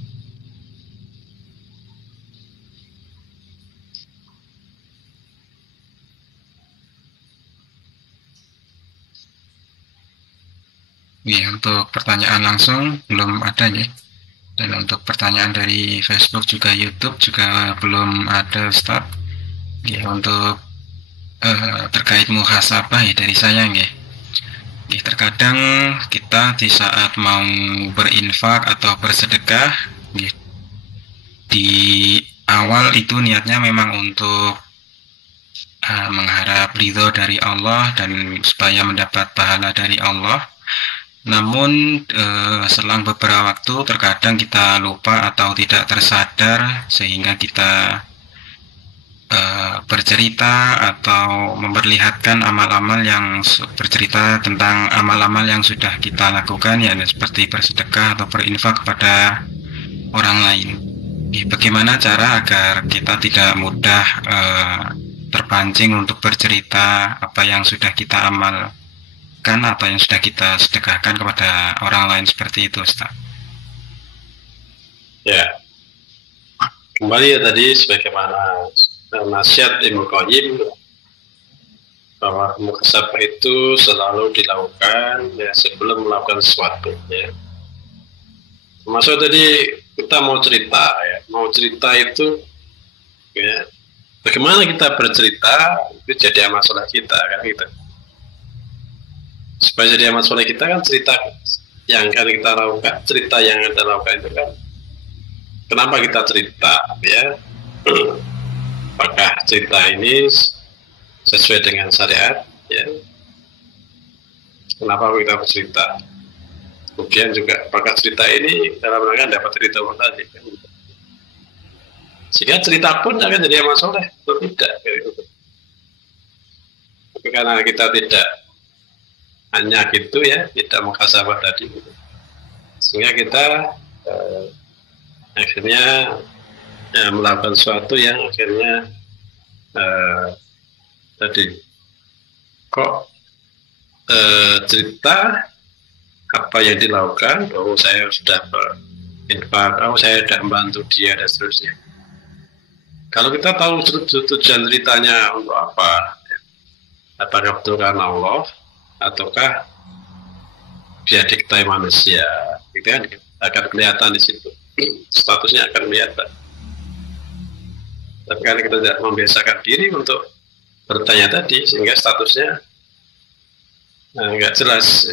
Iya, untuk pertanyaan langsung belum ada nih. Dan untuk pertanyaan dari Facebook juga YouTube juga belum ada, Ustaz. Ya, untuk terkait muhasabah ya dari saya nggih. Terkadang kita di saat mau berinfak atau bersedekah, di awal itu niatnya memang untuk mengharap ridho dari Allah dan supaya mendapat pahala dari Allah. Namun selang beberapa waktu terkadang kita lupa atau tidak tersadar sehingga kita bercerita atau memperlihatkan amal-amal yang bercerita tentang amal-amal yang sudah kita lakukan, ya seperti bersedekah atau berinfak kepada orang lain. Bagaimana cara agar kita tidak mudah terpancing untuk bercerita apa yang sudah kita amalkan atau yang sudah kita sedekahkan kepada orang lain seperti itu, Ustaz? Ya, kembali ya tadi sebagaimana nasihat Ibnu Qayyim bahwa muhasabah itu selalu dilakukan ya sebelum melakukan sesuatu ya. Termasuk tadi kita mau cerita itu ya, bagaimana kita bercerita itu jadi masalah kita kan gitu. Supaya jadi masalah kita kan cerita yang akan kita lakukan, cerita yang Anda lakukan itu kan kenapa kita cerita ya. Apakah cerita ini sesuai dengan syariat ya, kenapa kita bercerita, kemudian juga apakah cerita ini dalam rangka dapat cerita tadi kan? Sehingga cerita pun akan jadi masalah atau tidak gitu. Tapi karena kita tidak hanya gitu ya, tidak muhasabah tadi gitu. Sehingga kita akhirnya melakukan sesuatu yang akhirnya tadi kok cerita apa yang dilakukan, saya sudah berinfak, saya sudah membantu dia dan seterusnya. Kalau kita tahu tujuan ceritanya untuk apa, apakah betul karena Allah ataukah dia diketahui manusia, gitu kan, akan kelihatan di situ, statusnya akan kelihatan. Tapi karena kita tidak membiasakan diri untuk bertanya tadi, sehingga statusnya nggak jelas.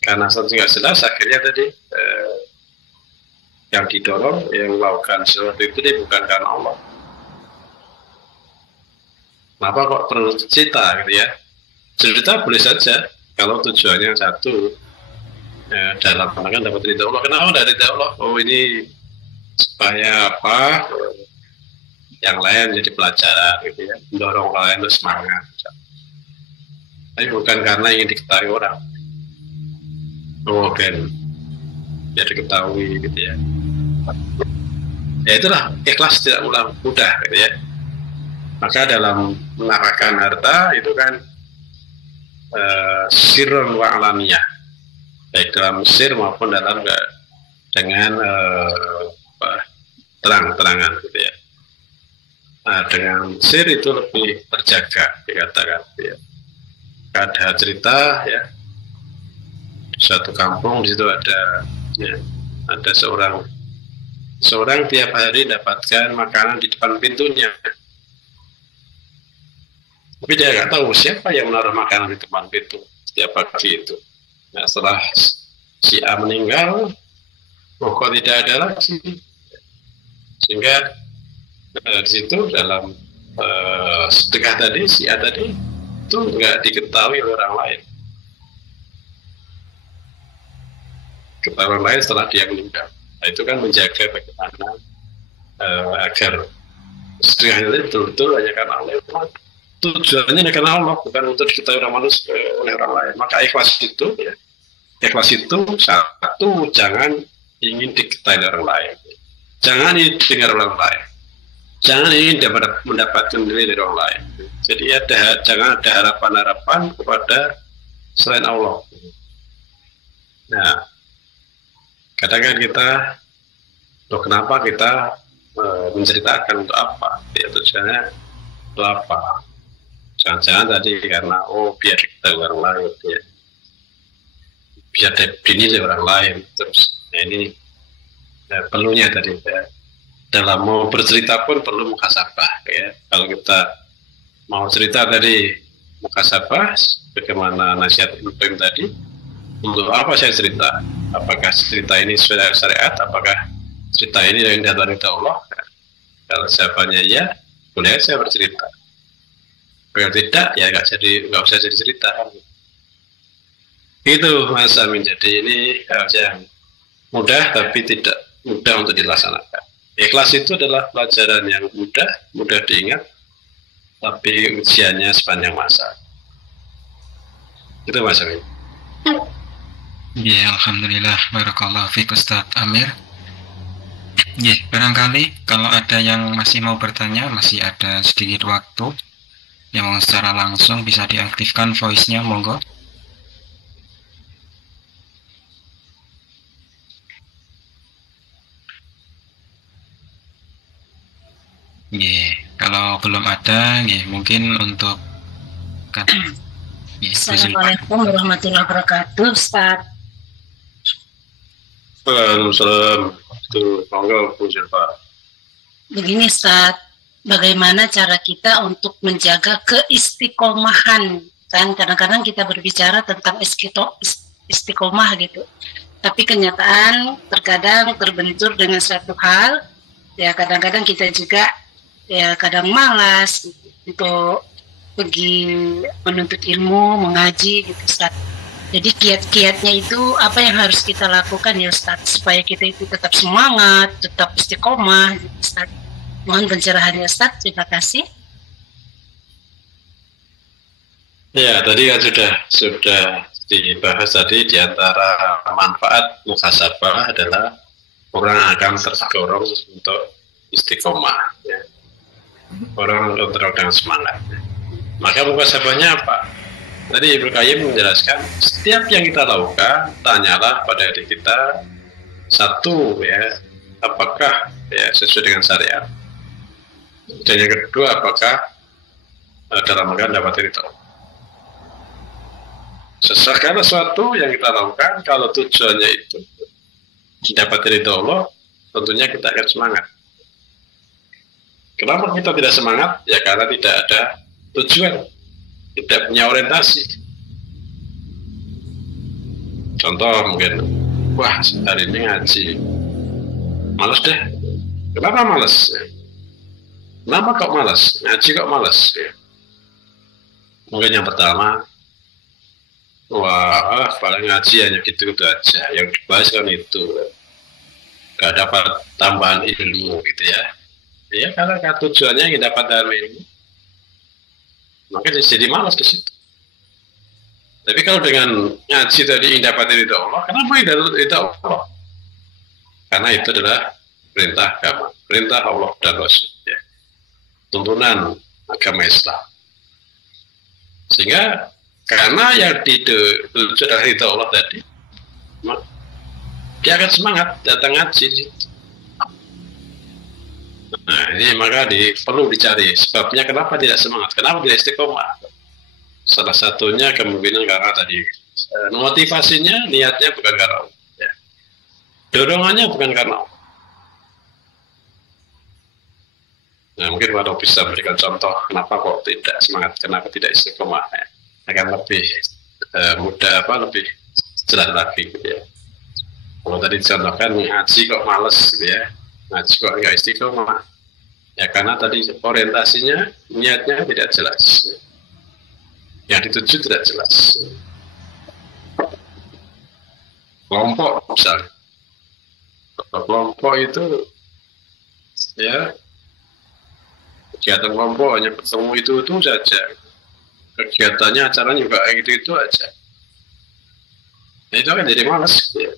Karena statusnya nggak jelas, akhirnya tadi yang didorong, yang melakukan sesuatu itu bukan karena Allah. Kenapa kok perlu cerita gitu ya? Cerita boleh saja kalau tujuannya satu, dalam pandangan dapat ridha Allah. Kenapa dari ridha Allah? Oh ini supaya apa? Yang lain jadi pelajaran gitu ya, mendorong orang lain untuk semangat. Tapi bukan karena ingin diketahui orang. Oh kan, biar diketahui gitu ya. Ya itulah ikhlas tidak mudah gitu ya. Maka dalam menafkahkan harta itu kan sirrun wa alaniyah, baik dalam sir maupun dalam dengan terang-terangan gitu ya. Nah, dengan sir itu lebih terjaga dikatakan ya. Ada cerita ya, di suatu kampung di situ ada seorang tiap hari dapatkan makanan di depan pintunya, tapi dia nggak tahu siapa yang menaruh makanan di depan pintu setiap pagi itu. Nah, setelah si A meninggal, kok tidak ada lagi, sehingga di situ dalam sedekah tadi si A tadi itu nggak diketahui oleh orang lain. Ketahui orang lain setelah dia meninggal. Nah, itu kan menjaga bagaimana agar sedekahnya tadi betul-betul hanya karena Allah. Tujuannya hanya karena Allah, bukan untuk diketahui orang manusia oleh orang lain. Maka ikhlas itu ya, ikhlas itu satu, jangan ingin diketahui orang lain, jangan ingin dengar orang lain, jangan ingin mendapatkan nilai dari orang lain. Jadi jangan ada harapan-harapan kepada selain Allah. Nah, kadang-kadang kita, kenapa kita menceritakan untuk apa? Ya tujuannya untuk apa? Jangan-jangan tadi karena biar kita orang lain, ya. Biar dinilai orang lain. Terus, nah ini perlunya tadi ya. Dalam mau bercerita pun perlu muhasabah ya. Kalau kita mau cerita tadi muhasabah, bagaimana nasihat Ibrahim tadi, untuk apa saya cerita? Apakah cerita ini sesuai dengan syariat? Apakah cerita ini yang dari Allah? Kalau jawabannya ya, boleh saya bercerita. Kalau tidak, ya nggak usah jadi cerita. Itu Mas Amin. Jadi ini yang mudah tapi tidak mudah untuk dilaksanakan. Ikhlas itu adalah pelajaran yang mudah diingat, tapi ujiannya sepanjang masa. Itu Mas Amin. Ya, alhamdulillah, barakallahu fiik Ustaz Amir. Ya, barangkali kalau ada yang masih mau bertanya, masih ada sedikit waktu. Yang mau secara langsung bisa diaktifkan voice-nya, monggo. Kalau belum ada, mungkin untuk Assalamualaikum warahmatullahi wabarakatuh, Ustaz. Waalaikumsalam. Monggo Bu Silva. Begini Ustaz, bagaimana cara kita untuk menjaga keistiqomahan? Kan kadang-kadang kita berbicara tentang istiqomah gitu, tapi kenyataan terkadang terbentur dengan suatu hal. Ya kadang-kadang kita juga ya kadang malas untuk pergi menuntut ilmu, mengaji gitu Ustaz. Jadi kiat-kiatnya itu apa yang harus kita lakukan ya Ustaz, supaya kita itu tetap semangat, tetap istiqomah gitu Ustaz. Mohon pencerahannya Ustaz, terima kasih. Ya, tadi kan sudah dibahas tadi, di antara manfaat muhasabah adalah orang akan terdorong untuk istiqomah ya. Orang terdorong dengan semangat. Maka muhasabahnya apa? Tadi Ibnu Qayyim menjelaskan, setiap yang kita lakukan, tanyalah pada diri kita, satu ya, apakah ya sesuai dengan syariat, dan yang kedua, apakah dalam rangka dapat ridho. Segala sesuatu yang kita lakukan, kalau tujuannya itu dapat ridho Allah, tentunya kita akan semangat. Kenapa kita tidak semangat? Ya karena tidak ada tujuan, tidak punya orientasi. Contoh mungkin, wah hari ini ngaji, males deh. Kenapa males? Kenapa kok males? Ngaji kok males? Mungkin yang pertama, wah paling ngaji hanya gitu-gitu aja, yang dibahas kan itu, gak dapat tambahan ilmu gitu ya. Ya karena tujuannya yang dapat dari ilmu, maka jadi malas ke situ. Tapi kalau dengan ngaji tadi yang dapat dari Allah, kenapa dari Allah? Karena itu adalah perintah agama, perintah Allah dan Rasul, ya. Tuntunan agama Islam. Sehingga karena yang dituju dari Allah tadi, dia akan semangat datang ngaji. Nah ini maka perlu dicari sebabnya kenapa tidak semangat, kenapa tidak istiqomah. Salah satunya kemungkinan karena tadi motivasinya, niatnya bukan karena Allah, ya. Dorongannya bukan karena Allah. Nah mungkin kalau bisa berikan contoh kenapa kok tidak semangat, kenapa tidak istiqomah, ya. Akan lebih mudah, lebih jelas lagi gitu ya. Kalau tadi dicontohkan ngaji kok males gitu ya, ngaji kok nggak istiqomah, ya karena tadi orientasinya, niatnya tidak jelas, yang dituju tidak jelas. Kelompok misalnya, kelompok itu ya kegiatan kelompok hanya bertemu itu saja, kegiatannya acaranya juga itu aja. Nah, itu kan jadi malas gitu ya.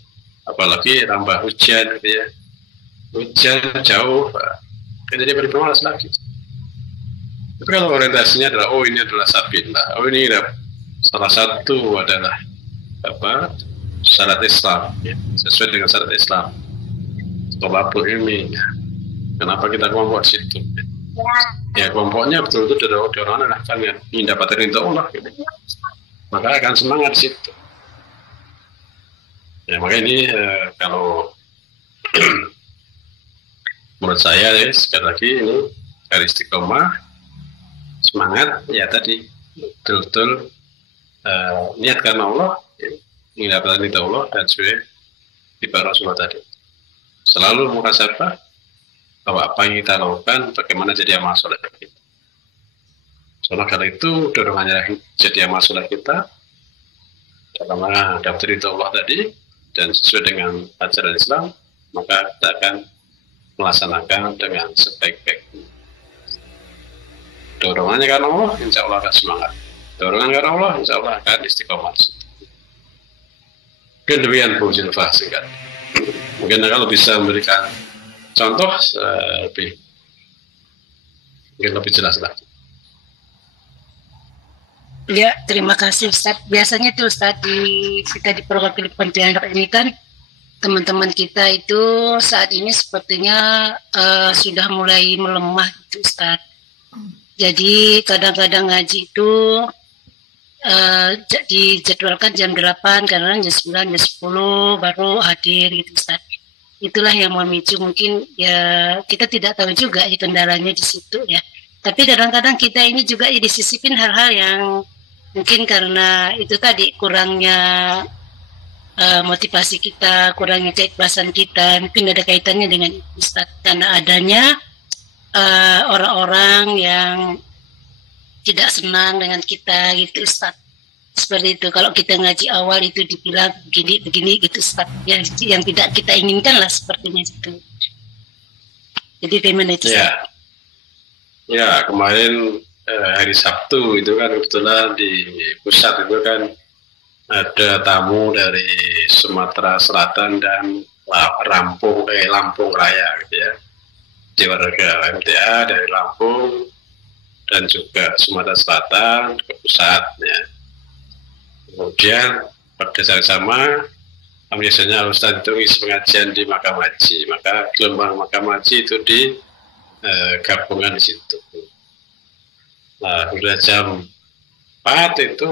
Apalagi tambah hujan gitu ya, hujan jauh kan jadi lebih malas lagi. Tapi kalau orientasinya adalah ini adalah sabillah, ini adalah salah satu adalah syarat Islam ya, sesuai dengan syarat Islam, tolabul ilmi ya. Kenapa kita kelompok situ ya, kelompoknya betul-betul dorongan kan yang ingin dapat ridho Allah gitu. Maka akan semangat situ. Ya maka ini kalau menurut saya ya, sekali lagi ini dari istiqomah, semangat ya tadi betul-betul niat karena Allah, ya, mendapatkan ridha Allah dan sesuai di Rasulullah tadi. Selalu muhasabah bahwa apa yang kita lakukan bagaimana jadi amal soleh kita. Soalnya kalau itu dorongannya jadi amal soleh kita dalam dapat ridha Allah tadi dan sesuai dengan ajaran Islam, maka kita akan melaksanakan dengan sebaik-baiknya. Dorongannya karena Allah, insya Allah akan semangat. Dorongan karena Allah, insya Allah akan istiqomah. Mungkin demikian Bu Silva singkat. Mungkin kalau bisa memberikan contoh mungkin lebih jelas lagi. Ya, terima kasih Ustaz. Biasanya tuh Ustaz kita di program Filipin ini kan teman-teman kita itu saat ini sepertinya sudah mulai melemah gitu Ustaz. Jadi kadang-kadang ngaji itu dijadwalkan jam 8, kadang-kadang jam 9, jam 10 baru hadir gitu Ustaz. Itulah yang memicu mungkin ya kita tidak tahu juga ya kendalanya di situ ya. Tapi kadang-kadang kita ini juga ya disisipin hal-hal yang mungkin karena itu tadi kurangnya motivasi kita, kurangnya keikhlasan kita, mungkin ada kaitannya dengan Ustaz karena adanya orang-orang yang tidak senang dengan kita gitu Ustaz. Seperti itu, kalau kita ngaji awal itu dibilang begini gitu Ustaz, yang tidak kita inginkan lah sepertinya itu. Jadi bagaimana itu Ustaz? Ya, kemarin hari Sabtu itu kan kebetulan di pusat itu kan ada tamu dari Sumatera Selatan dan Lampung Raya gitu ya. Di warga MTA dari Lampung dan juga Sumatera Selatan ke pusatnya. Kemudian pada saat sama biasanya Ustaz itu ngisi pengajian di Makam Haji, maka gelombang Makam Haji itu di gabungan di situ. Nah, sudah jam 4 itu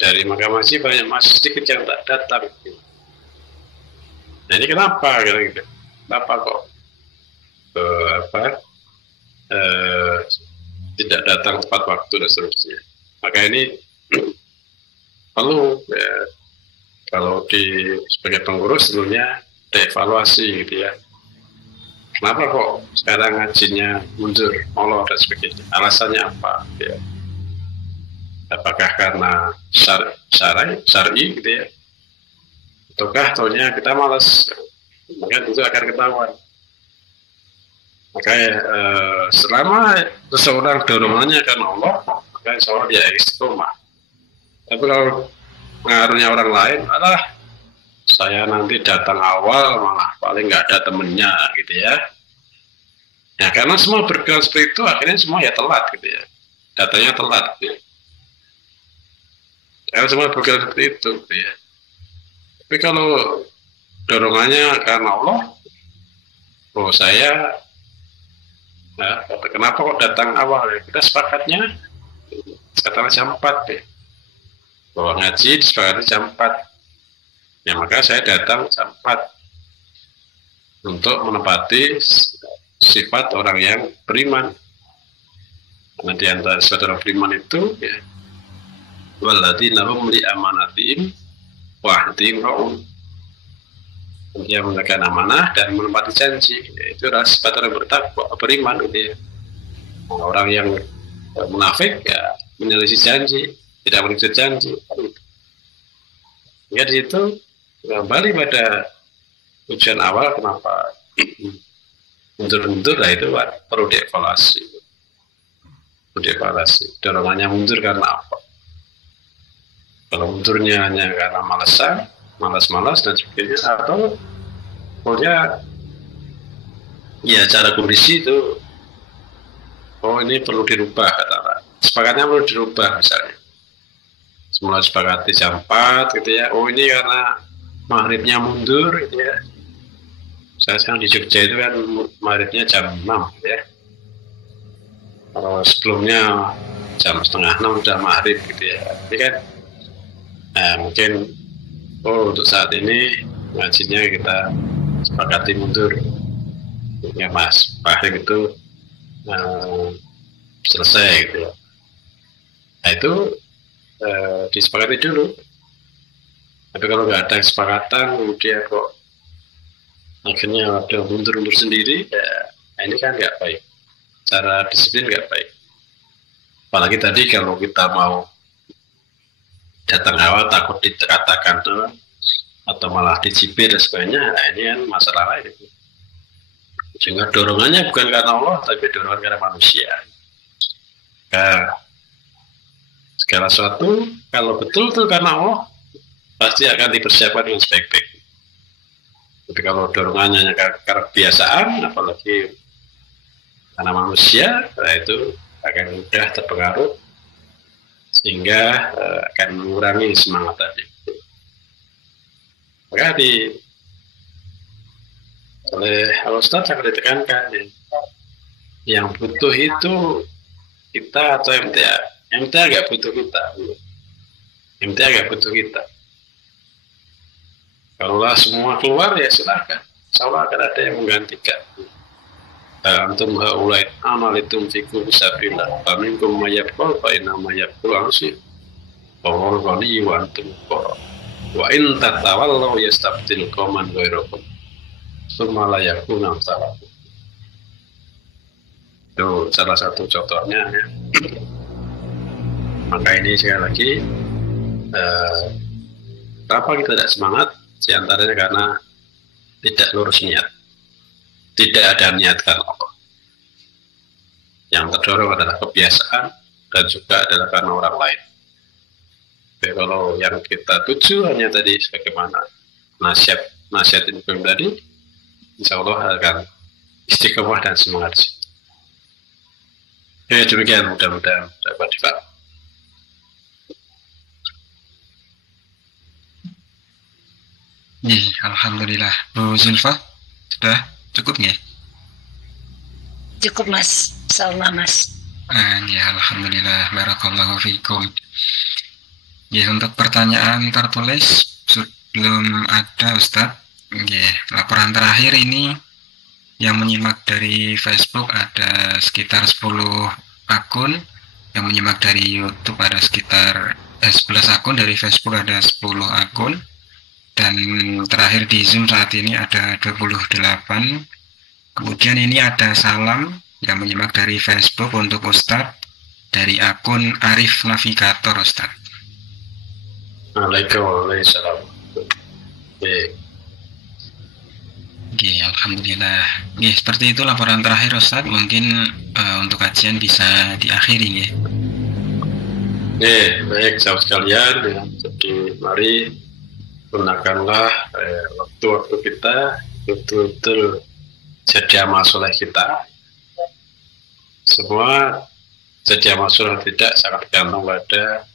dari Makam Haji banyak masih sedikit yang tak datang. Nah ini kenapa? Kenapa kok tidak datang tepat waktu dan seterusnya. Maka ini perlu ya, kalau sebagai pengurus sebelumnya dievaluasi gitu ya. Kenapa kok sekarang ngajinya mundur, molor dan sebagainya? Alasannya apa? Ya. Apakah karena syar'i gitu ya? Ataukah taunya kita malas? Maka itu akan ketahuan. Maka selama seseorang dorongannya karena Allah, maka insya Allah dia istiqomah. Tapi kalau pengaruhnya orang lain, saya nanti datang awal malah paling nggak ada temennya gitu ya. Ya karena semua bergerak seperti itu, akhirnya semua ya telat gitu ya. Datanya telat gitu ya. Karena semua bergerak seperti itu gitu ya. Tapi kalau dorongannya karena Allah, saya nah, kenapa kok datang awal ya? Kita sepakatnya katakanlah jam 4 ya. Bahwa ngaji disepakati jam 4. Ya maka saya datang jam 4 untuk menepati sifat orang yang beriman. Karena di antara sifat orang beriman itu ya walladzina hum li amanatihim wa ahdihim ra'un. Dia menegakkan amanah dan menepati janji. Itu adalah sifat orang bertakwa, beriman gitu ya. Orang yang munafik ya menyelisih janji, tidak menurut janji. Ya di situ kembali pada tujuan awal kenapa mundur-mundur lah itu perlu dievaluasi. Dorongannya mundur karena apa? Kalau mundurnya hanya karena malas dan sebagainya, atau pokoknya ya cara kondisi itu ini perlu dirubah katakanlah. Sepakatnya perlu dirubah misalnya. Semula sepakati jam 4 gitu ya. Ini karena maghribnya mundur gitu ya. Saya sekarang di Jogja itu kan maghribnya jam 6 ya. Kalau sebelumnya jam setengah 6 udah maghrib gitu ya. Ini kan mungkin untuk saat ini ngajinya kita sepakati mundur. ya Mas Fahim itu selesai gitu ya. Nah itu disepakati dulu. Tapi kalau nggak ada kesepakatan, kemudian kok akhirnya ada mundur-mundur sendiri, ya ini kan nggak baik. Cara disiplin nggak baik. Apalagi tadi kalau kita mau datang awal takut dikatakan atau malah dicibir dan sebagainya, nah ini kan masalah lain. Sehingga dorongannya bukan karena Allah, tapi dorongan karena manusia. Nah, segala sesuatu kalau betul karena Allah pasti akan dipersiapkan dengan sebaik-baik. Tapi kalau dorongannya karena kebiasaan, apalagi karena manusia, nah itu akan mudah terpengaruh sehingga akan mengurangi semangat tadi. Maka oleh Al-Ustadz akan ditekankan yang butuh itu kita atau MTA. MTA nggak butuh kita. MTA nggak butuh kita. Kalaulah semua keluar ya silahkan. Insyaallah akan ada yang menggantikan. Antum haulait amalitum fikum sabillah. Faminkum mayyabqul fa inna mayyabqul ansi. Wa ghani wa antum fuqara. Wa in tatawallaw yastabdil qauman ghairakum. Tsumma la yakunu amsalakum. Itu salah satu contohnya ya. Maka ini sekali lagi kenapa kita tidak semangat? Di antaranya karena tidak lurus niat, tidak ada niat karena Allah. Yang terdorong adalah kebiasaan dan juga adalah karena orang lain. Tapi kalau yang kita tuju hanya tadi sebagaimana nasihat ini tadi, insya Allah akan istiqomah dan semangat. Ya demikian, mudah-mudahan dapat difahami. Alhamdulillah. Bu Zulfa, sudah cukup nggih? Cukup Mas, insyaallah Mas. Ya, alhamdulillah, barakallahu fikum. Ya, untuk pertanyaan tertulis belum ada Ustadz. Laporan terakhir ini yang menyimak dari Facebook ada sekitar 10 akun, yang menyimak dari YouTube ada sekitar 11 akun, dari Facebook ada 10 akun. Dan terakhir di Zoom saat ini ada 28. Kemudian ini ada salam yang menyimak dari Facebook untuk Ustadz dari akun Arif Navigator Ustadz. Waalaikumsalam. Alhamdulillah. Seperti itu laporan terakhir Ustadz. Mungkin untuk kajian bisa diakhiri. Baik sahabat sekalian, ya. Jadi mari gunakanlah waktu-waktu kita betul-betul jadi amal soleh kita. Semua jadi amal soleh tidak sangat tergantung pada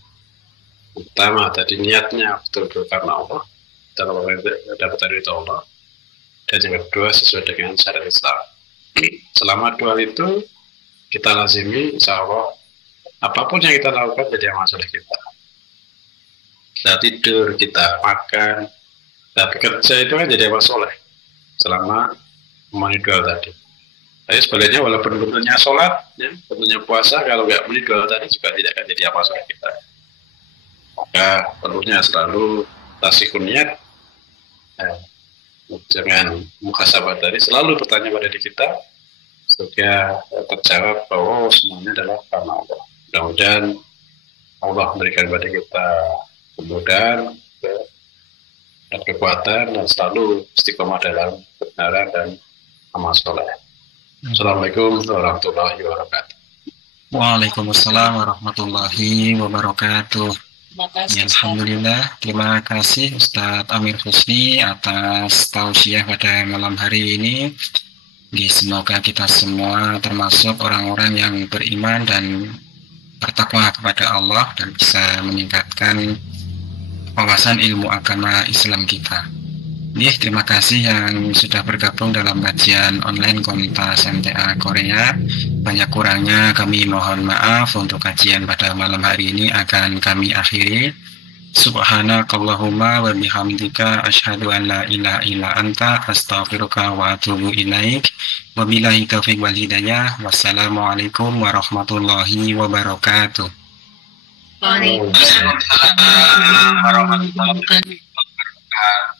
utama tadi niatnya betul-betul karena Allah, dalam dapat dari Allah, dan yang kedua sesuai dengan syariat Islam. Selama dua itu kita lazimi, insya Allah apapun yang kita lakukan jadi amal soleh kita. Kita tidur, kita makan, kita bekerja itu kan jadi amal soleh selama memenuhi dua tadi. Tapi sebaliknya walaupun bentuknya sholat, ya, bentuknya puasa, kalau nggak memenuhi dua tadi juga tidak akan jadi amal soleh kita. Maka perlunya selalu tasihun niat, jangan muhasabah tadi, selalu bertanya pada diri kita supaya terjawab bahwa semuanya adalah karena Allah. Mudah-mudahan Allah memberikan kepada kita kemudahan dan kekuatan dan selalu istiqomah dalam kebenaran dan amal soleh. Assalamualaikum warahmatullahi wabarakatuh. Waalaikumsalam warahmatullahi wabarakatuh. Alhamdulillah, terima kasih Ustadz Amir Husni atas tausiah pada malam hari ini. Semoga kita semua termasuk orang-orang yang beriman dan bertakwa kepada Allah dan bisa meningkatkan wawasan ilmu agama Islam kita. Terima kasih yang sudah bergabung dalam kajian online Komunitas MTA Korea. Banyak kurangnya kami mohon maaf. Untuk kajian pada malam hari ini akan kami akhiri. Subhanakallahumma wa bihamdika asyhadu an la ilaha illa anta astaghfiruka wa atubu ilaik. Wabillahi taufiq wal hidayah. Wassalamualaikum warahmatullahi wabarakatuh. Waalaikumsalam warahmatullahi wabarakatuh.